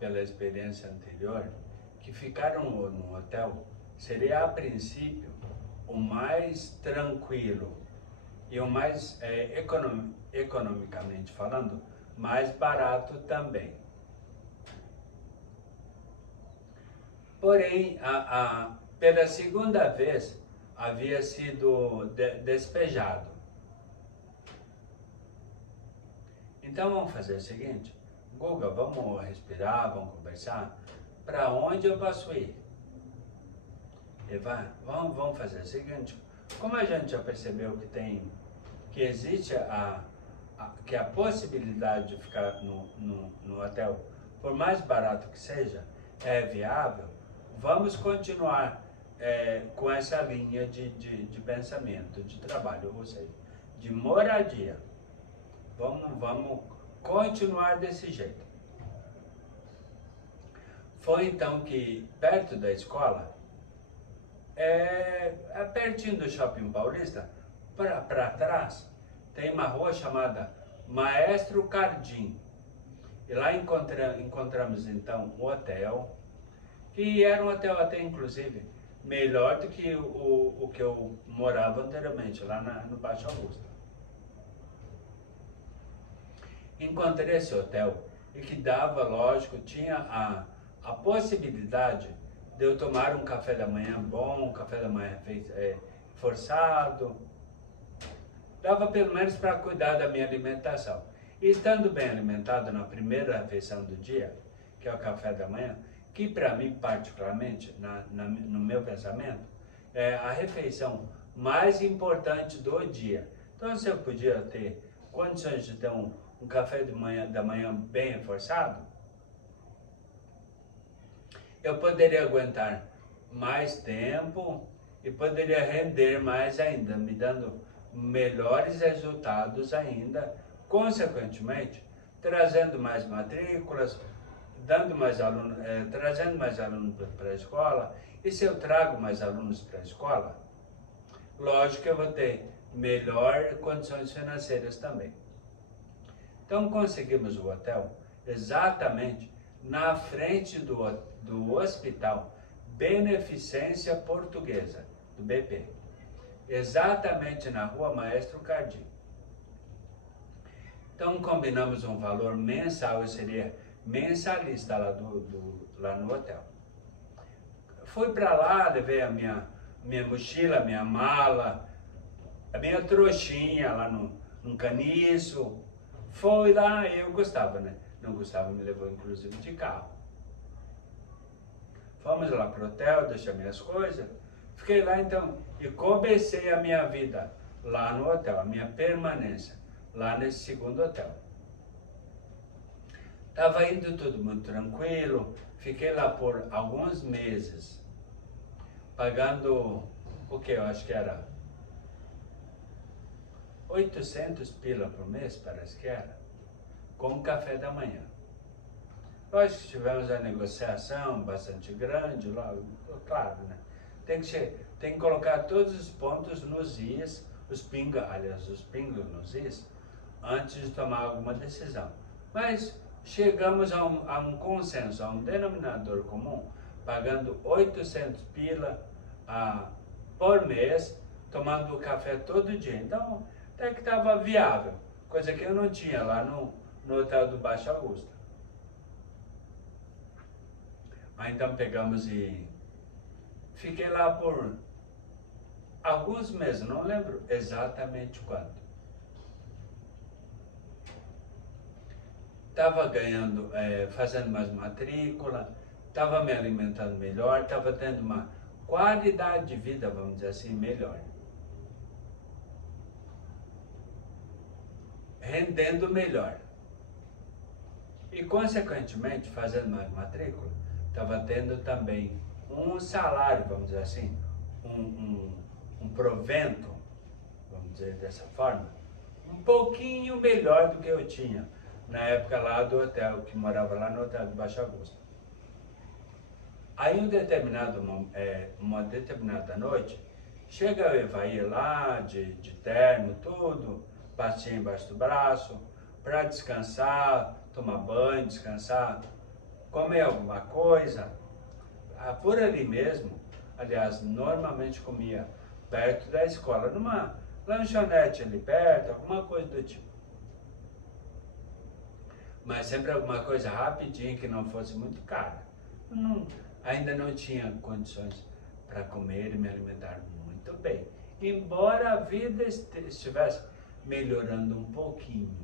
pela experiência anterior que ficar no hotel seria, a princípio, o mais tranquilo e o mais, economicamente falando, mais barato também. Porém, pela segunda vez, havia sido despejado. Então vamos fazer o seguinte, Guga, vamos respirar, vamos conversar. Para onde eu posso ir? Eva, vamos fazer o seguinte, como a gente já percebeu que existe a possibilidade de ficar no hotel, por mais barato que seja, é viável, vamos continuar com essa linha de pensamento, de trabalho, ou seja, de moradia. Vamos continuar desse jeito. Foi então que, perto da escola, pertinho do Shopping Paulista, para trás, tem uma rua chamada Maestro Cardim. E lá encontramos então um hotel, que era um hotel até inclusive melhor do que o que eu morava anteriormente, lá no Baixo Augusta. Encontrei esse hotel e que dava, lógico, tinha a possibilidade de eu tomar um café da manhã bom, um café da manhã forçado. Dava pelo menos para cuidar da minha alimentação. E estando bem alimentado na primeira refeição do dia, que é o café da manhã, que para mim particularmente, no meu pensamento, é a refeição mais importante do dia. Então se eu podia ter condições de ter um café da manhã bem reforçado, eu poderia aguentar mais tempo e poderia render mais ainda, me dando melhores resultados ainda, consequentemente, trazendo mais matrículas, trazendo mais alunos para a escola. E se eu trago mais alunos para a escola, lógico que eu vou ter melhores condições financeiras também. Então conseguimos o hotel exatamente na frente do Hospital Beneficência Portuguesa, do BP. Exatamente na rua Maestro Cardim. Então combinamos um valor mensal, eu seria mensalista lá no hotel. Fui para lá, levei a minha mochila, minha mala, a minha trouxinha lá no caniço. Foi lá, eu gostava, né? O Gustavo me levou inclusive de carro. Fomos lá pro hotel, deixei minhas coisas, fiquei lá então e comecei a minha vida lá no hotel, a minha permanência lá nesse segundo hotel. Tava indo tudo muito tranquilo, fiquei lá por alguns meses, pagando o que eu acho que era 800 pila por mês, parece que era, com café da manhã. Lógico que tivemos a negociação bastante grande, claro, né? Tem que colocar todos os pontos nos is, os pingos nos is, antes de tomar alguma decisão. Mas chegamos a um consenso, a um denominador comum, pagando 800 pila por mês, tomando café todo dia. Então, até que estava viável, coisa que eu não tinha lá no hotel do Baixo Augusta. Aí então pegamos e fiquei lá por alguns meses, não lembro exatamente quanto. Estava ganhando, fazendo mais matrícula, estava me alimentando melhor, estava tendo uma qualidade de vida, vamos dizer assim, melhor. Rendendo melhor. E consequentemente, fazendo mais matrícula, estava tendo também um salário, vamos dizer assim, um provento, vamos dizer dessa forma, um pouquinho melhor do que eu tinha na época lá do hotel, que morava lá no hotel do Baixo Augusta. Aí uma determinada noite, chega o Evair lá, de terno, tudo, pastinha embaixo do braço, para descansar, tomar banho, descansar, comer alguma coisa, por ali mesmo. Aliás, normalmente comia perto da escola, numa lanchonete ali perto, alguma coisa do tipo. Mas sempre alguma coisa rapidinha, que não fosse muito cara. Ainda não tinha condições para comer e me alimentar muito bem. Embora a vida estivesse melhorando um pouquinho.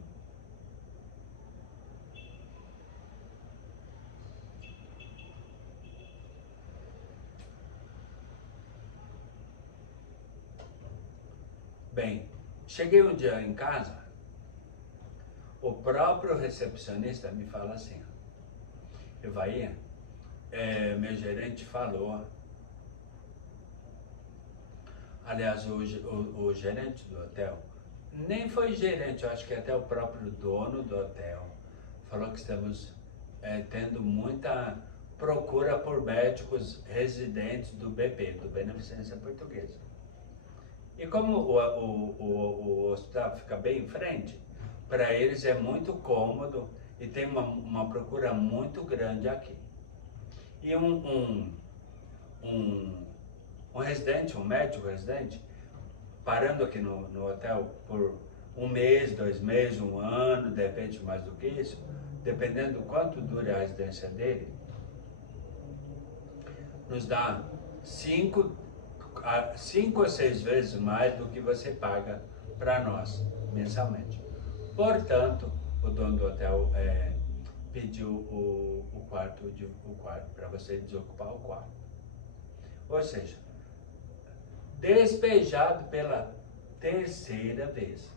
Bem, cheguei um dia em casa, o próprio recepcionista me fala assim: Evair, meu gerente falou, aliás, o gerente do hotel, nem foi gerente, eu acho que até o próprio dono do hotel, falou que estamos tendo muita procura por médicos residentes do BP, do Beneficência Portuguesa. E como o hospital fica bem em frente, para eles é muito cômodo e tem uma procura muito grande aqui. E um residente, um médico residente, parando aqui no hotel por um mês, 2 meses, 1 ano, de repente mais do que isso, dependendo do quanto dura a residência dele, nos dá 5 ou 6 vezes mais do que você paga para nós mensalmente. Portanto, o dono do hotel pediu o quarto para você desocupar o quarto. Ou seja, despejado pela 3ª vez.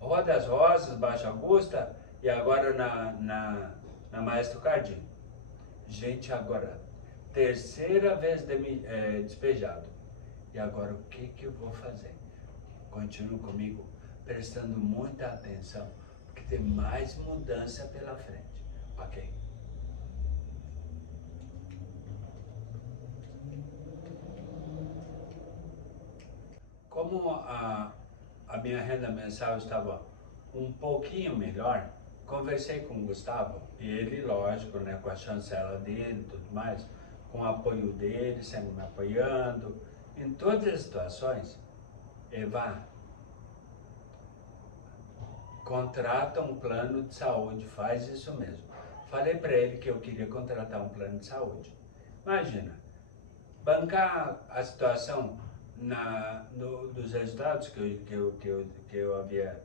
Rua das Rosas, Baixo Augusta e agora na Maestro Cardim. Gente, agora, 3ª vez despejado. E agora o que eu vou fazer? Continue comigo, prestando muita atenção, porque tem mais mudança pela frente, ok? Como a minha renda mensal estava um pouquinho melhor, conversei com o Gustavo, e ele, lógico, né, com a chancela dele e tudo mais, com o apoio dele, sempre me apoiando, em todas as situações. Eva, contrata um plano de saúde, faz isso mesmo. Falei para ele que eu queria contratar um plano de saúde. Imagina, bancar a situação dos resultados que eu havia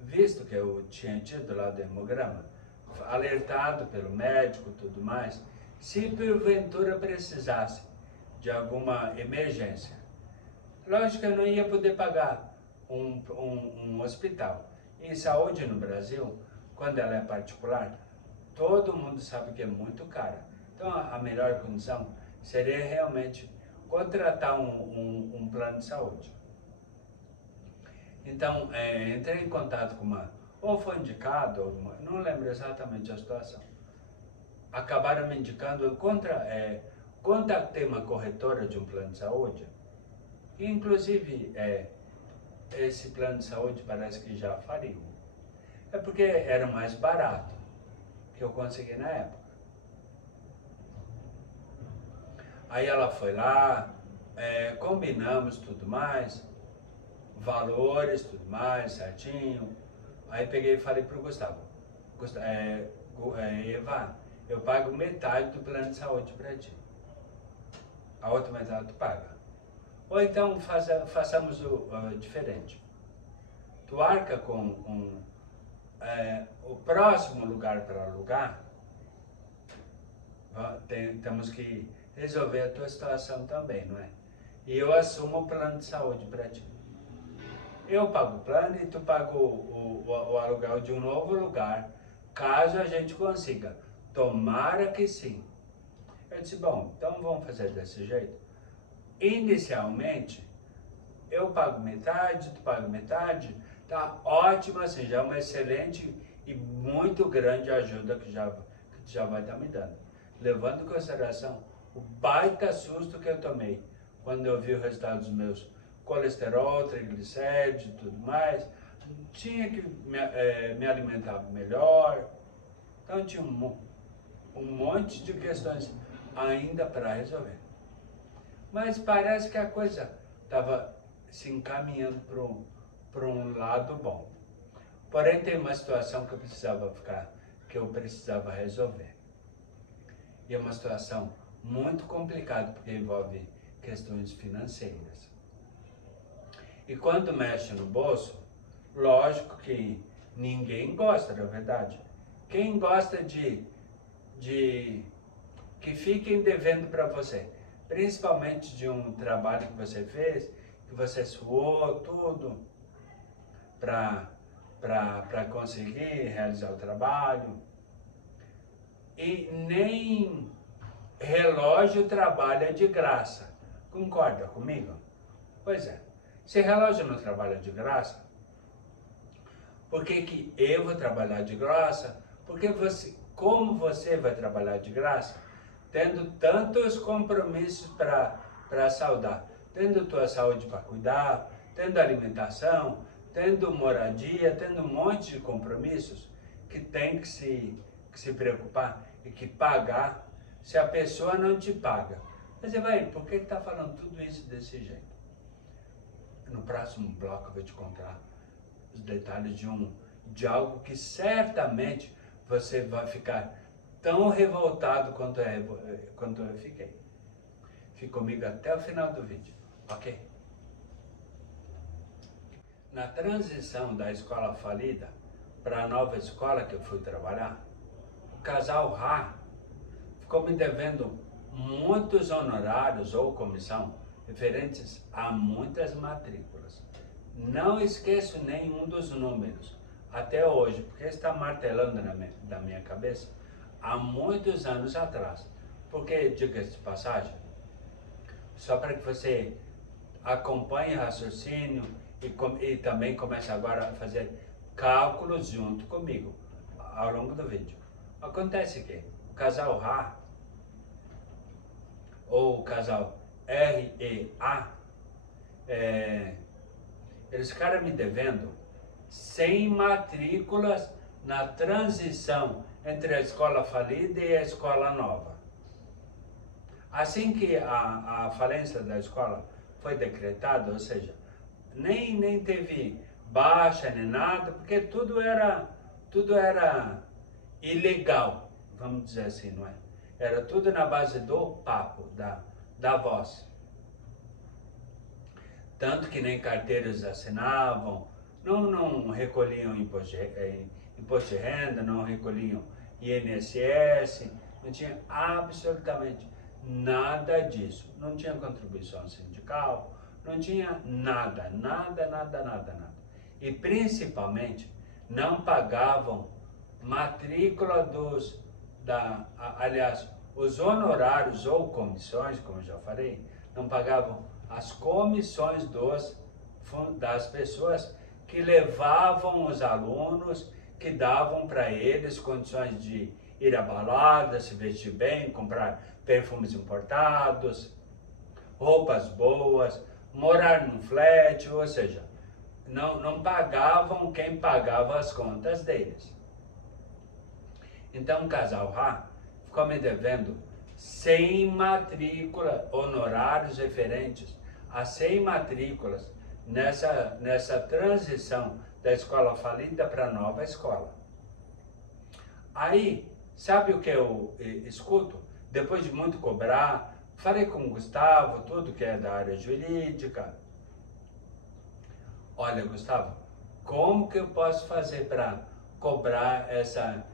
visto, que eu tinha tido lá do hemograma, alertado pelo médico e tudo mais, se porventura precisasse de alguma emergência. Lógico que eu não ia poder pagar um hospital. E saúde no Brasil, quando ela é particular, todo mundo sabe que é muito cara. Então a melhor condição seria realmente contratar um plano de saúde. Então entrei em contato com ou foi indicado, não lembro exatamente a situação. Acabaram me indicando, contatei uma corretora de um plano de saúde, e inclusive esse plano de saúde parece que já faliu. É porque era mais barato que eu consegui na época. Aí ela foi lá, combinamos tudo mais, valores, tudo mais, certinho. Aí peguei e falei pro Gustavo, Eva, eu pago metade do plano de saúde para ti. A outra metade tu paga. Ou então façamos diferente. Tu arca com o próximo lugar para alugar, temos que resolver a tua situação também, não é? E eu assumo o plano de saúde para ti. Eu pago o plano e tu paga o aluguel de um novo lugar, caso a gente consiga. Tomara que sim. Eu disse, bom, então vamos fazer desse jeito. Inicialmente, eu pago metade, tu paga metade, tá ótimo assim, já é uma excelente e muito grande ajuda que tu já vai estar me dando. Levando em consideração o baita susto que eu tomei quando eu vi o resultado dos meus colesterol, triglicérides e tudo mais, tinha que me alimentar melhor, então tinha um monte de questões ainda para resolver. Mas parece que a coisa estava se encaminhando para um lado bom. Porém, tem uma situação que eu precisava resolver. E é uma situação muito complicada, porque envolve questões financeiras. E quando mexe no bolso, lógico que ninguém gosta, na verdade. Quem gosta de que fiquem devendo para você? Principalmente de um trabalho que você fez, que você suou tudo para conseguir realizar o trabalho. E nem relógio trabalha de graça. Concorda comigo? Pois é. Se relógio não trabalha de graça, por que eu vou trabalhar de graça? Porque como você vai trabalhar de graça? Tendo tantos compromissos para saudar, tendo tua saúde para cuidar, tendo alimentação, tendo moradia, tendo um monte de compromissos que tem que se preocupar e que pagar. Se a pessoa não te paga, você vai, por que está falando tudo isso desse jeito? No próximo bloco eu vou te contar os detalhes de algo que certamente você vai ficar tão revoltado quanto eu fiquei. Fique comigo até o final do vídeo, ok? Na transição da escola falida para a nova escola que eu fui trabalhar, o casal Rá ficou me devendo muitos honorários ou comissão referentes a muitas matrículas. Não esqueço nenhum dos números até hoje, porque está martelando na minha cabeça há muitos anos atrás. Porque, diga-se de passagem, só para que você acompanhe o raciocínio e também comece agora a fazer cálculos junto comigo ao longo do vídeo. Acontece que o casal Rá ou o casal REA, eles ficaram me devendo 100 matrículas na transição entre a escola falida e a escola nova. Assim que a falência da escola foi decretada, ou seja, nem teve baixa nem nada, porque tudo era ilegal, vamos dizer assim, não é? Era tudo na base do papo, da voz. Tanto que nem carteiras assinavam, não recolhiam imposto de renda, não recolhiam INSS, não tinha absolutamente nada disso. Não tinha contribuição sindical, não tinha nada. E principalmente não pagavam matrícula aliás, os honorários ou comissões, como eu já falei, não pagavam as comissões das pessoas que levavam os alunos, que davam para eles condições de ir à balada, se vestir bem, comprar perfumes importados, roupas boas, morar num flat, ou seja, não pagavam quem pagava as contas deles. Então o casal Rá ficou me devendo 100 matrículas, honorários referentes a 100 matrículas nessa transição da escola falida para a nova escola. Aí, sabe o que eu escuto? Depois de muito cobrar, falei com o Gustavo, tudo que é da área jurídica. Olha, Gustavo, como que eu posso fazer para cobrar essa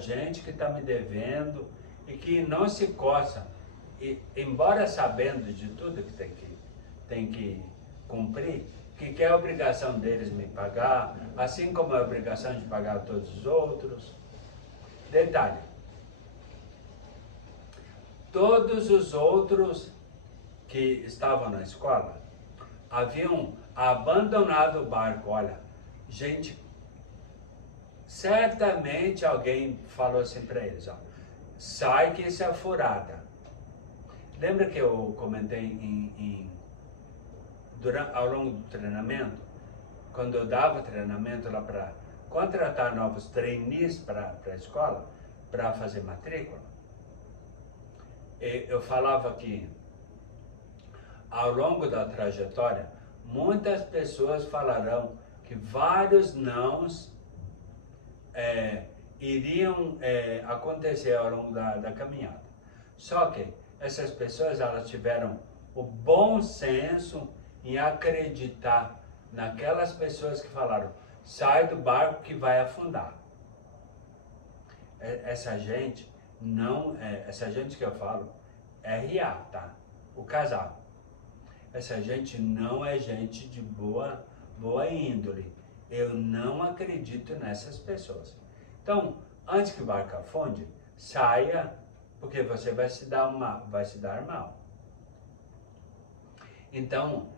gente que está me devendo e que não se coça, e, embora sabendo de tudo que tem que cumprir, que é a obrigação deles me pagar, assim como é a obrigação de pagar a todos os outros. Detalhe, todos os outros que estavam na escola haviam abandonado o barco. Olha, gente, certamente alguém falou assim para eles, ó, sai que isso é furada. Lembra que eu comentei ao longo do treinamento, quando eu dava treinamento lá para contratar novos trainees para a escola, para fazer matrícula, eu falava que ao longo da trajetória, muitas pessoas falarão que vários nãos iriam acontecer ao longo da caminhada. Só que essas pessoas, elas tiveram o bom senso em acreditar naquelas pessoas que falaram, sai do barco que vai afundar. Essa gente que eu falo, RA, tá? O casal. Essa gente não é gente de boa índole. Eu não acredito nessas pessoas. Então, antes que o barco afunde, saia, porque você vai se dar mal. Então,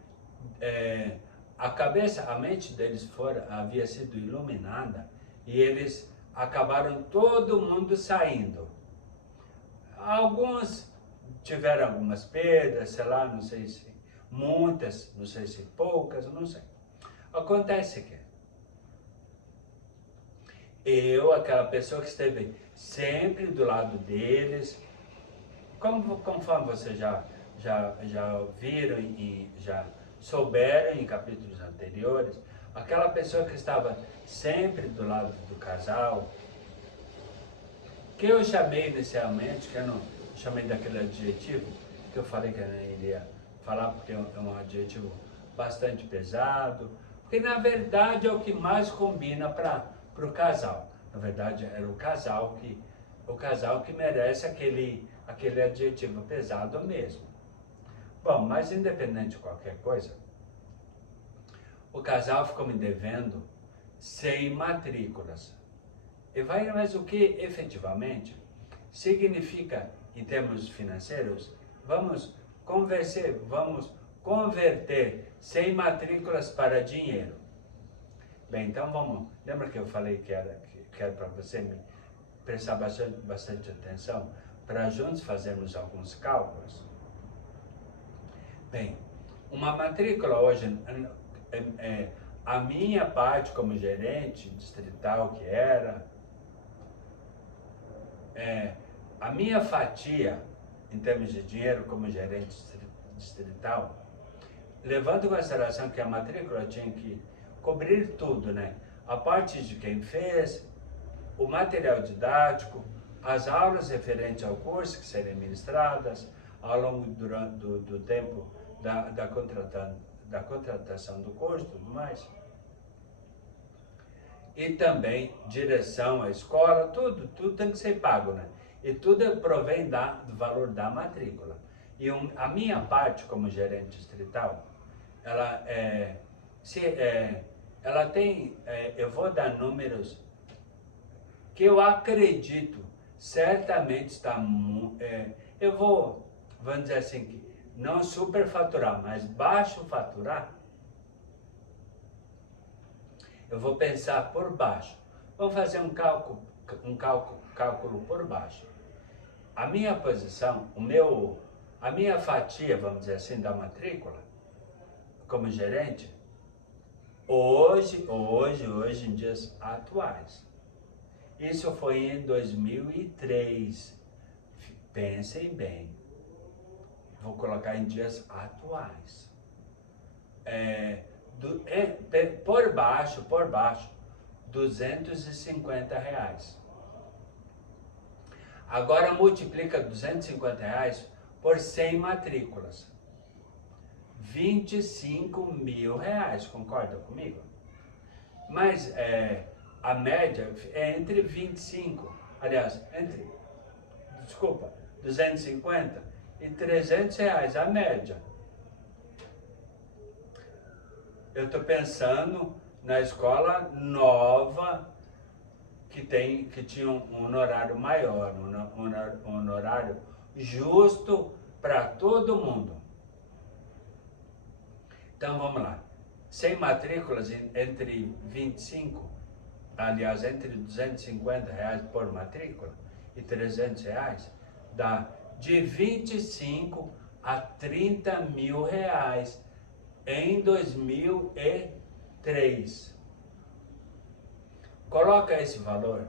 a mente deles havia sido iluminada e eles acabaram todo mundo saindo. Alguns tiveram algumas perdas, sei lá, não sei se muitas, não sei se poucas, não sei. Acontece que aquela pessoa que esteve sempre do lado deles, conforme vocês já viram e já souberam em capítulos anteriores, aquela pessoa que estava sempre do lado do casal, que eu chamei inicialmente, que eu não chamei daquele adjetivo, que eu falei que eu não iria falar porque é um adjetivo bastante pesado, porque na verdade é o que mais combina para o casal. Na verdade era o casal que merece aquele adjetivo pesado mesmo. Bom, mas independente de qualquer coisa, o casal ficou me devendo 100 matrículas. Mas o que efetivamente significa em termos financeiros? Vamos converter 100 matrículas para dinheiro. Bem, então lembra que eu falei que era para você me prestar bastante atenção, para juntos fazermos alguns cálculos? Bem, uma matrícula hoje, a minha parte como gerente distrital que era, a minha fatia em termos de dinheiro como gerente distrital, levando em consideração que a matrícula tinha que cobrir tudo, né? A parte de quem fez, o material didático, as aulas referentes ao curso que seriam ministradas ao longo do tempo da contratação do curso e tudo mais. e também direção à escola, tudo tem que ser pago, né? E tudo provém do valor da matrícula. E a minha parte como gerente distrital, ela ela tem, eu vou dar números que eu acredito certamente está, vamos dizer assim, não superfaturar, mas baixo faturar. Eu vou pensar por baixo. Vamos fazer um cálculo por baixo. A minha posição, a minha fatia, vamos dizer assim, da matrícula, como gerente, hoje em dias atuais. Isso foi em 2003. Pensem bem. Vou colocar em dias atuais. Por baixo, R$ 250. Agora multiplica R$ 250 por 100 matrículas. R$ 25 mil, concorda comigo? Mas a média é entre 25, aliás, 250 e R$ 300 a média. Eu estou pensando na escola nova que tinha um honorário maior, um honorário justo para todo mundo. Então vamos lá. 100 matrículas entre 25, aliás, entre R$ 250 por matrícula e R$ 300, dá de 25 a 30 mil reais em 2003. Coloca esse valor,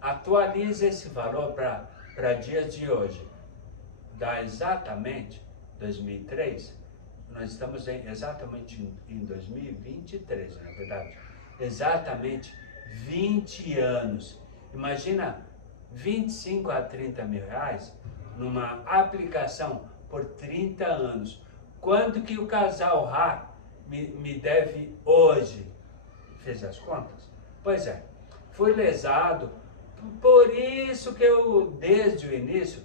atualiza esse valor para dias de hoje. Dá exatamente 2003. Nós estamos exatamente em 2023, na verdade. Exatamente 20 anos. Imagina 25 a 30 mil reais numa aplicação por 30 anos. Quanto que o casal Rá me deve hoje? Fez as contas? Pois é, fui lesado. Por isso que eu, desde o início,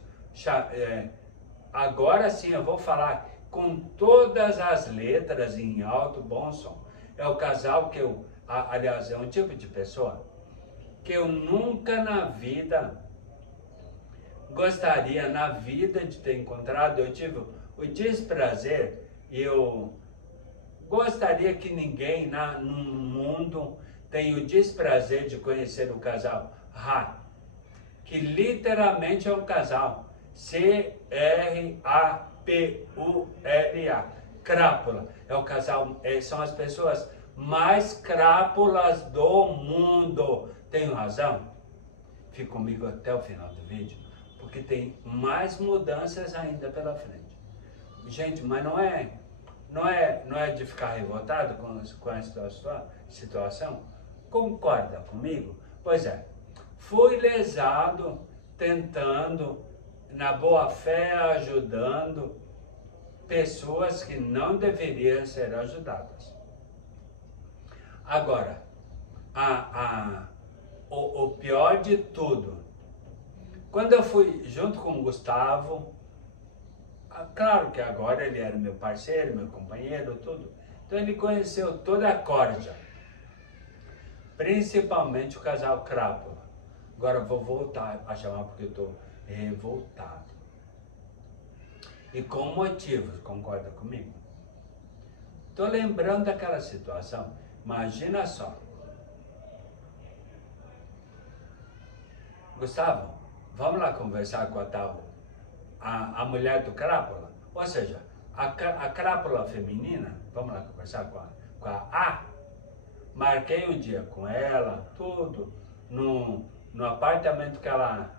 agora sim eu vou falar com todas as letras em alto bom som. É o casal que aliás, é um tipo de pessoa que eu nunca na vida gostaria de ter encontrado. Eu tive o desprazer e eu gostaria que ninguém no mundo tenha o desprazer de conhecer o casal Rá, que literalmente é um casal, C-R-A-P-U-L-A, crápula. É o casal, são as pessoas mais crápulas do mundo. Tenho razão? Fique comigo até o final do vídeo, porque tem mais mudanças ainda pela frente. Gente, mas não é de ficar revoltado com a situação? Concorda comigo? Pois é, fui lesado tentando, na boa fé, ajudando pessoas que não deveriam ser ajudadas. Agora, o pior de tudo, quando eu fui junto com o Gustavo, claro que agora ele era meu parceiro, meu companheiro, tudo. Então ele conheceu toda a corja, principalmente o casal Crápula. Agora vou voltar a chamar porque eu estou revoltado. E com motivos, concorda comigo? Estou lembrando daquela situação. Imagina só. Gustavo, vamos lá conversar com a tal, a mulher do Crápula? Ou seja, a Crápula feminina, vamos lá conversar com a A. Marquei um dia com ela, tudo, no apartamento que ela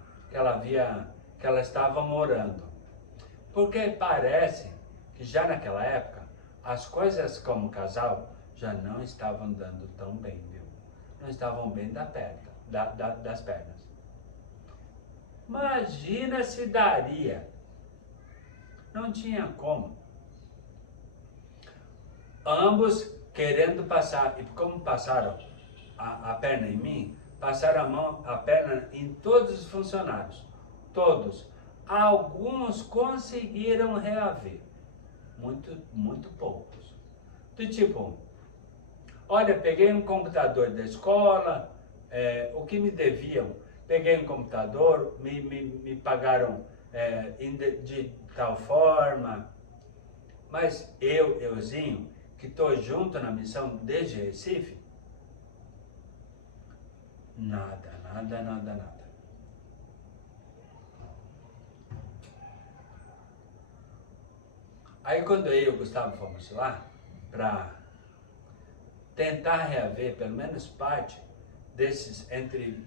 estava morando. Porque parece que já naquela época, as coisas como casal já não estavam dando tão bem, viu? Não estavam bem das pernas. Imagina se daria. Não tinha como. Ambos querendo passar, e como passaram a perna em mim, passaram a perna em todos os funcionários. Todos. Alguns conseguiram reaver. Muito poucos. Do tipo, olha, peguei um computador da escola, o que me deviam, peguei um computador, me pagaram de tal forma, mas euzinho, que estou junto na missão desde Recife, nada. Aí quando eu e o Gustavo fomos lá, para tentar reaver pelo menos parte desses,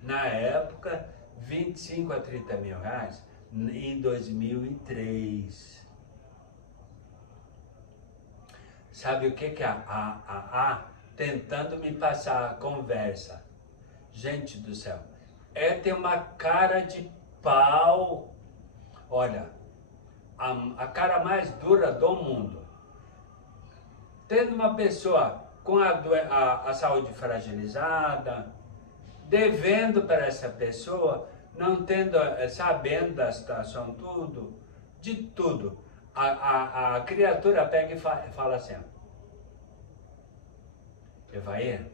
na época, 25 a 30 mil reais, em 2003. Sabe o que a tentando me passar a conversa? Gente do céu, ter uma cara de pau. Olha, a cara mais dura do mundo. Tendo uma pessoa com a saúde fragilizada, devendo para essa pessoa, não tendo, sabendo da situação, de tudo. A criatura pega e fala assim: Evair,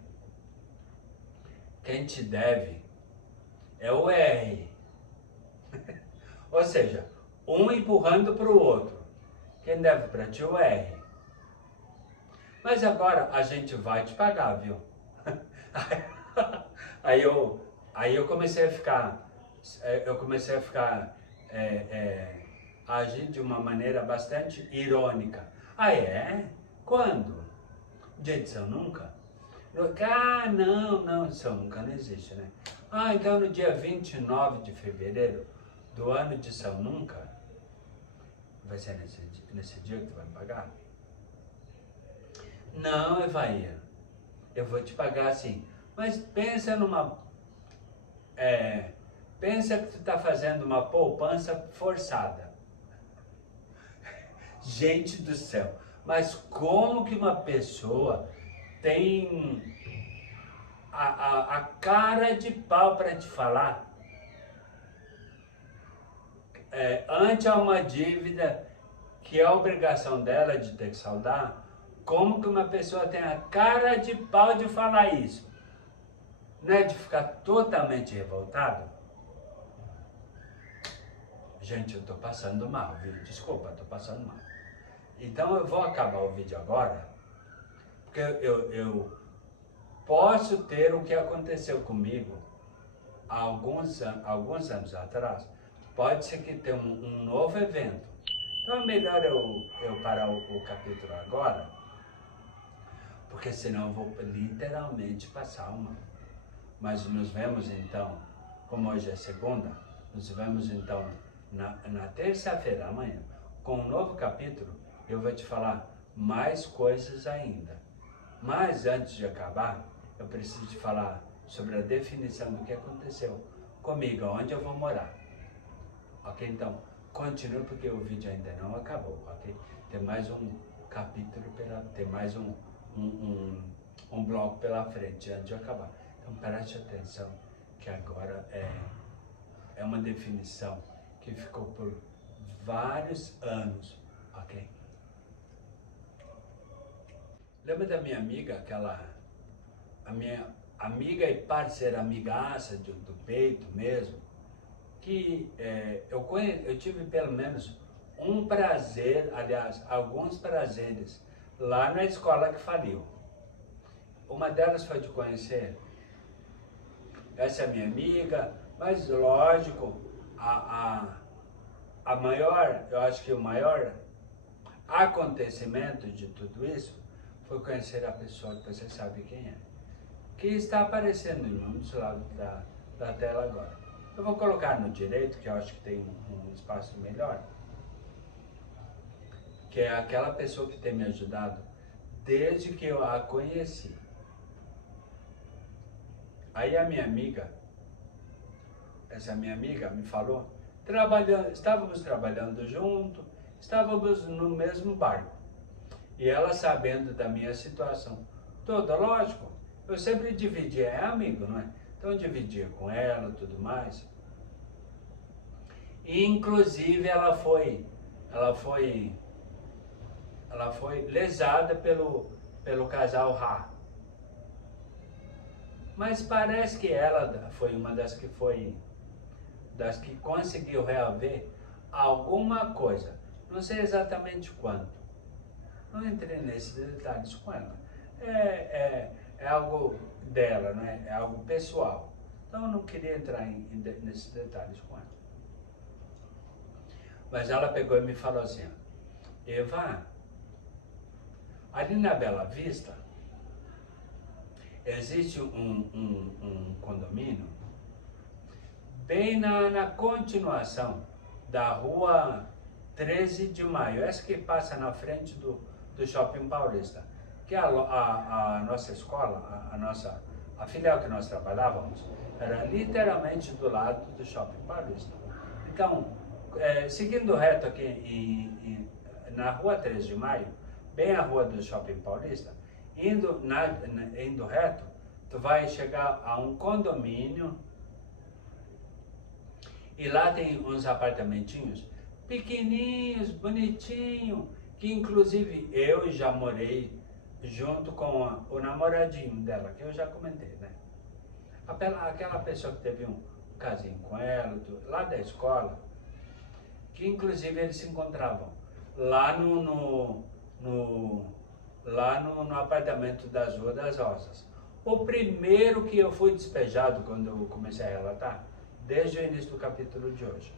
quem te deve é o R. Ou seja, um empurrando para o outro. Quem deve para ti é o R. Mas agora a gente vai te pagar, viu? Aí eu comecei a ficar, agir de uma maneira bastante irônica. Ah, é? Quando? Dia de São Nunca? Não, São Nunca não existe, né? Então no dia 29 de fevereiro do ano de São Nunca, vai ser nesse dia que tu vai me pagar? Não, Evair, eu vou te pagar sim. Mas pensa pensa que tu está fazendo uma poupança forçada. Gente do céu, mas como que uma pessoa tem a cara de pau para te falar ante a uma dívida que é a obrigação dela de ter que saldar? Como que uma pessoa tem a cara de pau de falar isso? Não é de ficar totalmente revoltado? Gente, eu tô passando mal, viu? Desculpa, tô passando mal. Então eu vou acabar o vídeo agora, porque eu posso ter o que aconteceu comigo há alguns anos atrás. Pode ser que tenha um novo evento. Então é melhor eu parar o capítulo agora, porque senão eu vou literalmente passar mal. Mas nos vemos então, como hoje é segunda, nos vemos então na terça-feira, amanhã, com um novo capítulo. Eu vou te falar mais coisas ainda. Mas antes de acabar, eu preciso te falar sobre a definição do que aconteceu comigo, onde eu vou morar. Ok? Então, continue porque o vídeo ainda não acabou, ok? Tem mais um capítulo, tem mais um bloco pela frente antes de acabar. Então preste atenção, que agora é uma definição que ficou por vários anos, ok? Lembra da minha amiga, a minha amiga e parceira, amigaça do peito mesmo, que eu tive pelo menos um prazer, aliás, alguns prazeres, lá na escola que faliu. Uma delas foi de conhecer essa minha amiga, mas lógico, a maior, eu acho que o maior acontecimento de tudo isso foi conhecer a pessoa que você sabe quem é, que está aparecendo em um dos lados da tela agora. Eu vou colocar no direito, que eu acho que tem um espaço melhor, que é aquela pessoa que tem me ajudado desde que eu a conheci. Aí a minha amiga, essa minha amiga me falou, estávamos trabalhando junto, estávamos no mesmo barco. E ela sabendo da minha situação toda, lógico, eu sempre dividia, é amigo, não é? Então eu dividia com ela, tudo mais. E inclusive ela foi lesada pelo casal Ra. Mas parece que ela foi uma das que conseguiu reaver alguma coisa. Não sei exatamente quanto. Não entrei nesses detalhes com ela. É algo dela, não é? É algo pessoal. Então eu não queria entrar nesses detalhes com ela. Mas ela pegou e me falou assim, Eva, ali na Bela Vista, existe um condomínio bem na continuação da rua 13 de Maio, essa que passa na frente do Shopping Paulista, que a nossa escola, a filial que nós trabalhávamos, era literalmente do lado do Shopping Paulista. Então, seguindo reto aqui na rua 13 de Maio, bem a rua do Shopping Paulista, indo reto, tu vai chegar a um condomínio e lá tem uns apartamentinhos pequenininhos, bonitinhos, que inclusive eu já morei junto com o namoradinho dela, que eu já comentei, né? Aquela pessoa que teve um casinho com ela, lá da escola, que inclusive eles se encontravam lá no apartamento das Ruas das Rosas. O primeiro que eu fui despejado quando eu comecei a relatar, desde o início do capítulo de hoje.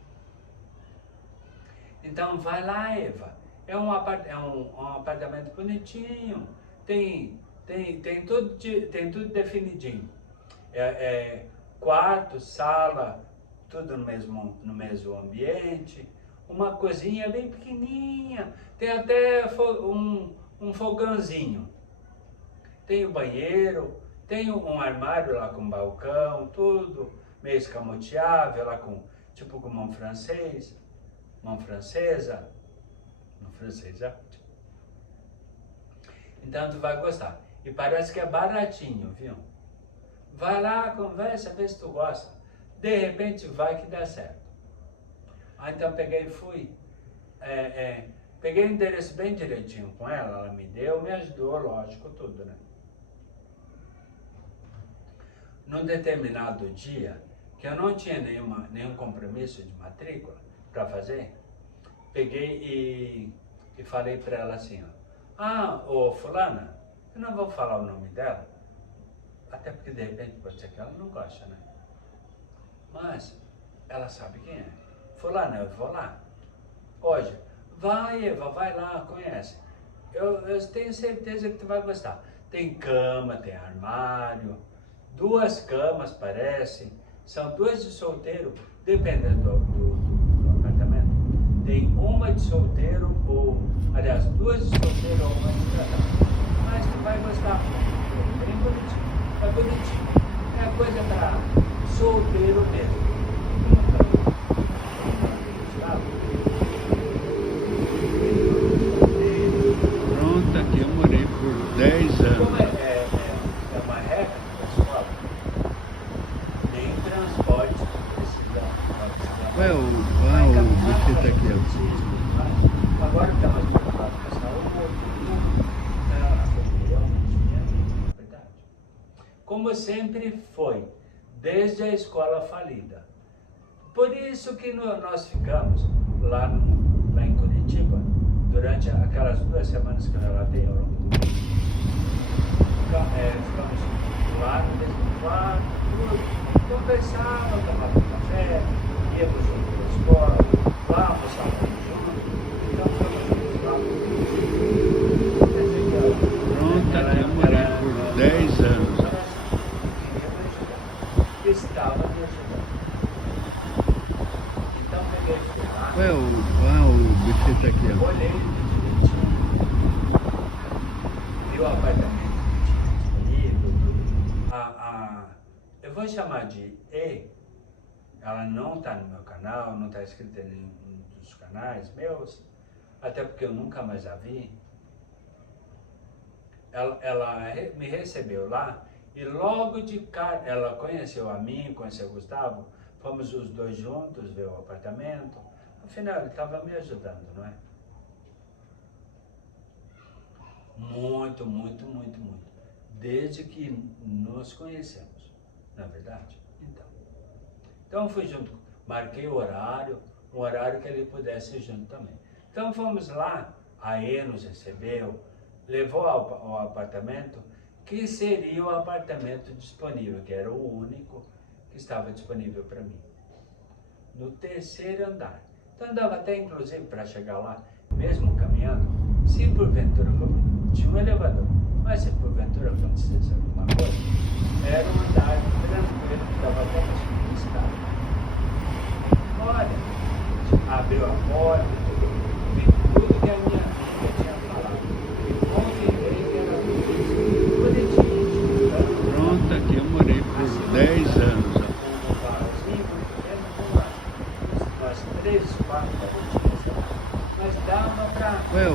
Então vai lá, Eva. É um apartamento bonitinho, tem tudo definidinho. Quarto, sala, tudo no mesmo ambiente. Uma cozinha bem pequenininha, tem até um fogãozinho. Tem o banheiro, tem um armário lá com balcão, tudo meio escamoteável, lá tipo com mão francesa. Então tu vai gostar. E parece que é baratinho, viu? Vai lá, conversa, vê se tu gosta. De repente vai que dá certo. Então peguei e fui. Peguei o endereço bem direitinho com ela, ela me deu, me ajudou, lógico, tudo, né? Num determinado dia, que eu não tinha nenhum compromisso de matrícula para fazer, peguei e falei para ela assim, ô fulana, eu não vou falar o nome dela, até porque de repente pode ser que ela não gosta, né? Mas ela sabe quem é. Fulana, eu vou lá. Hoje, vai Eva, vai lá, conhece. Eu tenho certeza que tu vai gostar. Tem cama, tem armário, 2 camas parece, são 2 de solteiro, dependendo do apartamento. Tem uma de solteiro aliás, 2 de solteiro ou uma de casal. Mas tu vai gostar, bem bonitinho, é bonitinho. É coisa para solteiro mesmo. Pronto, aqui eu morei por 10 anos. Como é uma regra da escola, nem transporte precisa. Ué, o bicho tá aqui, ó. Agora está mais preocupado com a saúde, realmente, na verdade. Como sempre foi, desde a escola falida. Por isso que nós ficamos lá em Curitiba, durante aquelas 2 semanas que eu relatei ao longo do mês. Ficamos lá no mesmo quarto, conversávamos, tomávamos café, íamos junto para a escola, lá almoçávamos juntos, então fomos lá. Pronto, aqui eu morei por 10 anos. Estava me ajudando. Então peguei e fui lá. Ué, o bicho tá aqui, ó. Olhei direitinho. Vi o apartamento que tinha disponível. Eu vou chamar de E. Ela não está no meu canal, não está escrita em nenhum dos canais meus, até porque eu nunca mais a vi. Ela me recebeu lá E logo de cara, ela conheceu a mim, conheceu o Gustavo, fomos os dois juntos ver o apartamento. Afinal, ele estava me ajudando, não é? Muito, muito, muito, muito. Desde que nos conhecemos, na verdade. Então fui junto, marquei o horário, um horário que ele pudesse ir junto também. Então fomos lá, a E nos recebeu, levou ao apartamento, que seria o apartamento disponível, que era o único que estava disponível para mim. No terceiro andar. Então dava até inclusive para chegar lá, mesmo caminhando, se porventura tinha um elevador, mas se porventura acontecesse alguma coisa, era um andar tranquilo, que dava até para subir escada. Olha, abriu a porta, vi tudo que a minha amiga tinha falado. Confirmei que era tudo bonitinho. Pronto, aqui eu morei por 10 anos. Um barzinho, com umas 3, 4 garotinhas, mas dava pra... Ué, o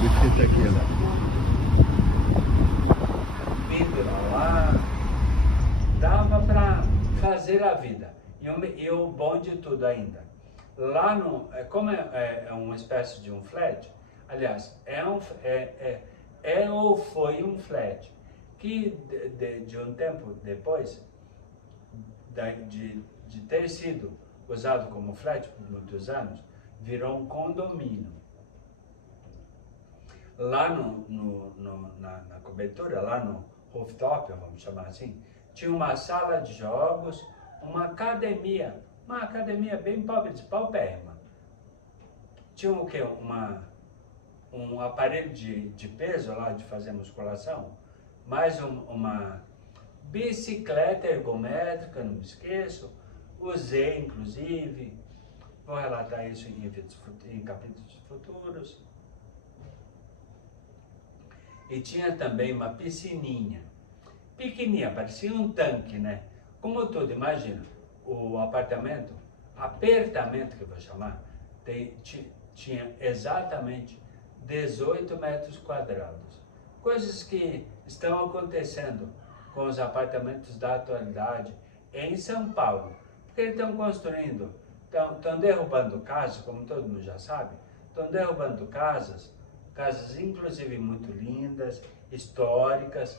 buffet tá aqui, ó. Lá, dava pra fazer a vida. E o bom de tudo ainda, lá como é uma espécie de um flat, aliás, ou foi um flat, que de um tempo depois, de ter sido usado como flat por muitos anos, virou um condomínio. Lá na cobertura, lá no rooftop, vamos chamar assim, tinha uma sala de jogos, uma academia bem pobre, de paupérrima. Tinha o quê? Um aparelho de peso lá, de fazer musculação, mais uma bicicleta ergométrica, não me esqueço, usei inclusive, vou relatar isso em capítulos futuros. E tinha também uma piscininha, pequenininha, parecia um tanque, né? Como tudo, imagina, o apartamento, apertamento que eu vou chamar, tinha exatamente 18 metros quadrados. Coisas que estão acontecendo com os apartamentos da atualidade em São Paulo. Porque eles estão construindo, estão derrubando casas, como todo mundo já sabe, estão derrubando casas inclusive muito lindas, históricas,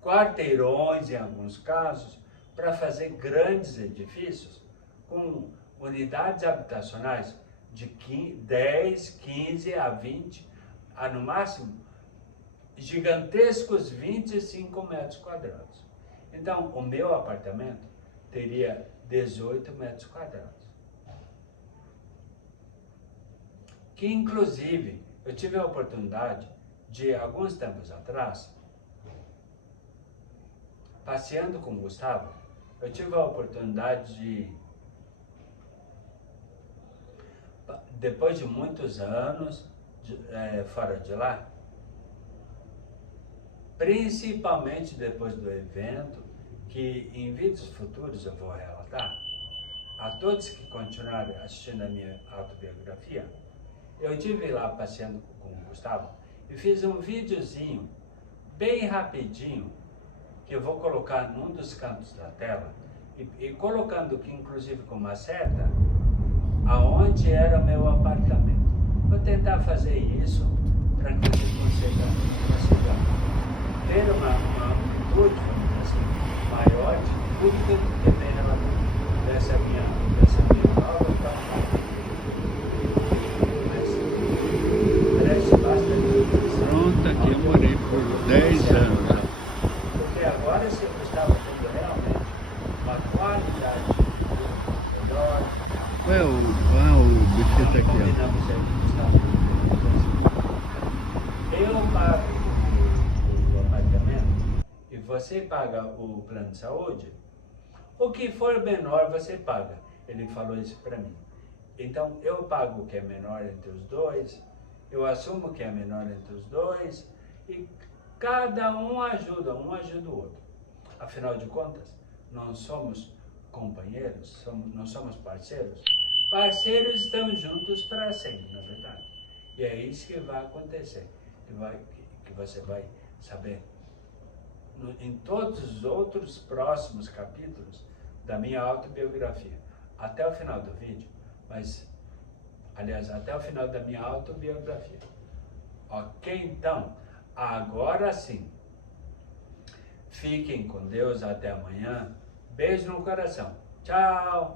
quarteirões em alguns casos, para fazer grandes edifícios com unidades habitacionais de 10, 15 a 20, no máximo, gigantescos 25 metros quadrados. Então, o meu apartamento teria 18 metros quadrados. Que, inclusive, eu tive a oportunidade de, alguns tempos atrás, passeando com o Gustavo, eu tive a oportunidade de, depois de muitos anos fora de lá, principalmente depois do evento, que em vídeos futuros eu vou relatar, a todos que continuarem assistindo a minha autobiografia, eu estive lá passeando com o Gustavo e fiz um videozinho bem rapidinho, que eu vou colocar num dos cantos da tela, e colocando aqui inclusive com uma seta, aonde era o meu apartamento. Vou tentar fazer isso para que você consiga ter uma amplitude, vamos dizer assim, maior de tudo que tem relatado dessa minha nova plataforma. Pronto, aqui eu morei por 10 anos. Porque agora você estava tendo realmente uma qualidade melhor. Ué, o buffet tá aqui, Combinamos aí, Gustavo. Eu pago o apartamento e você paga o plano de saúde, o que for menor você paga. Ele falou isso para mim. Então eu pago o que é menor entre os dois, eu assumo o que é menor entre os dois e cada um ajuda o outro. Afinal de contas, não somos companheiros, não somos parceiros. Parceiros estão juntos para sempre, na verdade. E é isso que vai acontecer, que você vai saber em todos os outros próximos capítulos da minha autobiografia, até o final do vídeo, aliás, até o final da minha autobiografia. Ok, então, agora sim, fiquem com Deus, até amanhã, beijo no coração, tchau!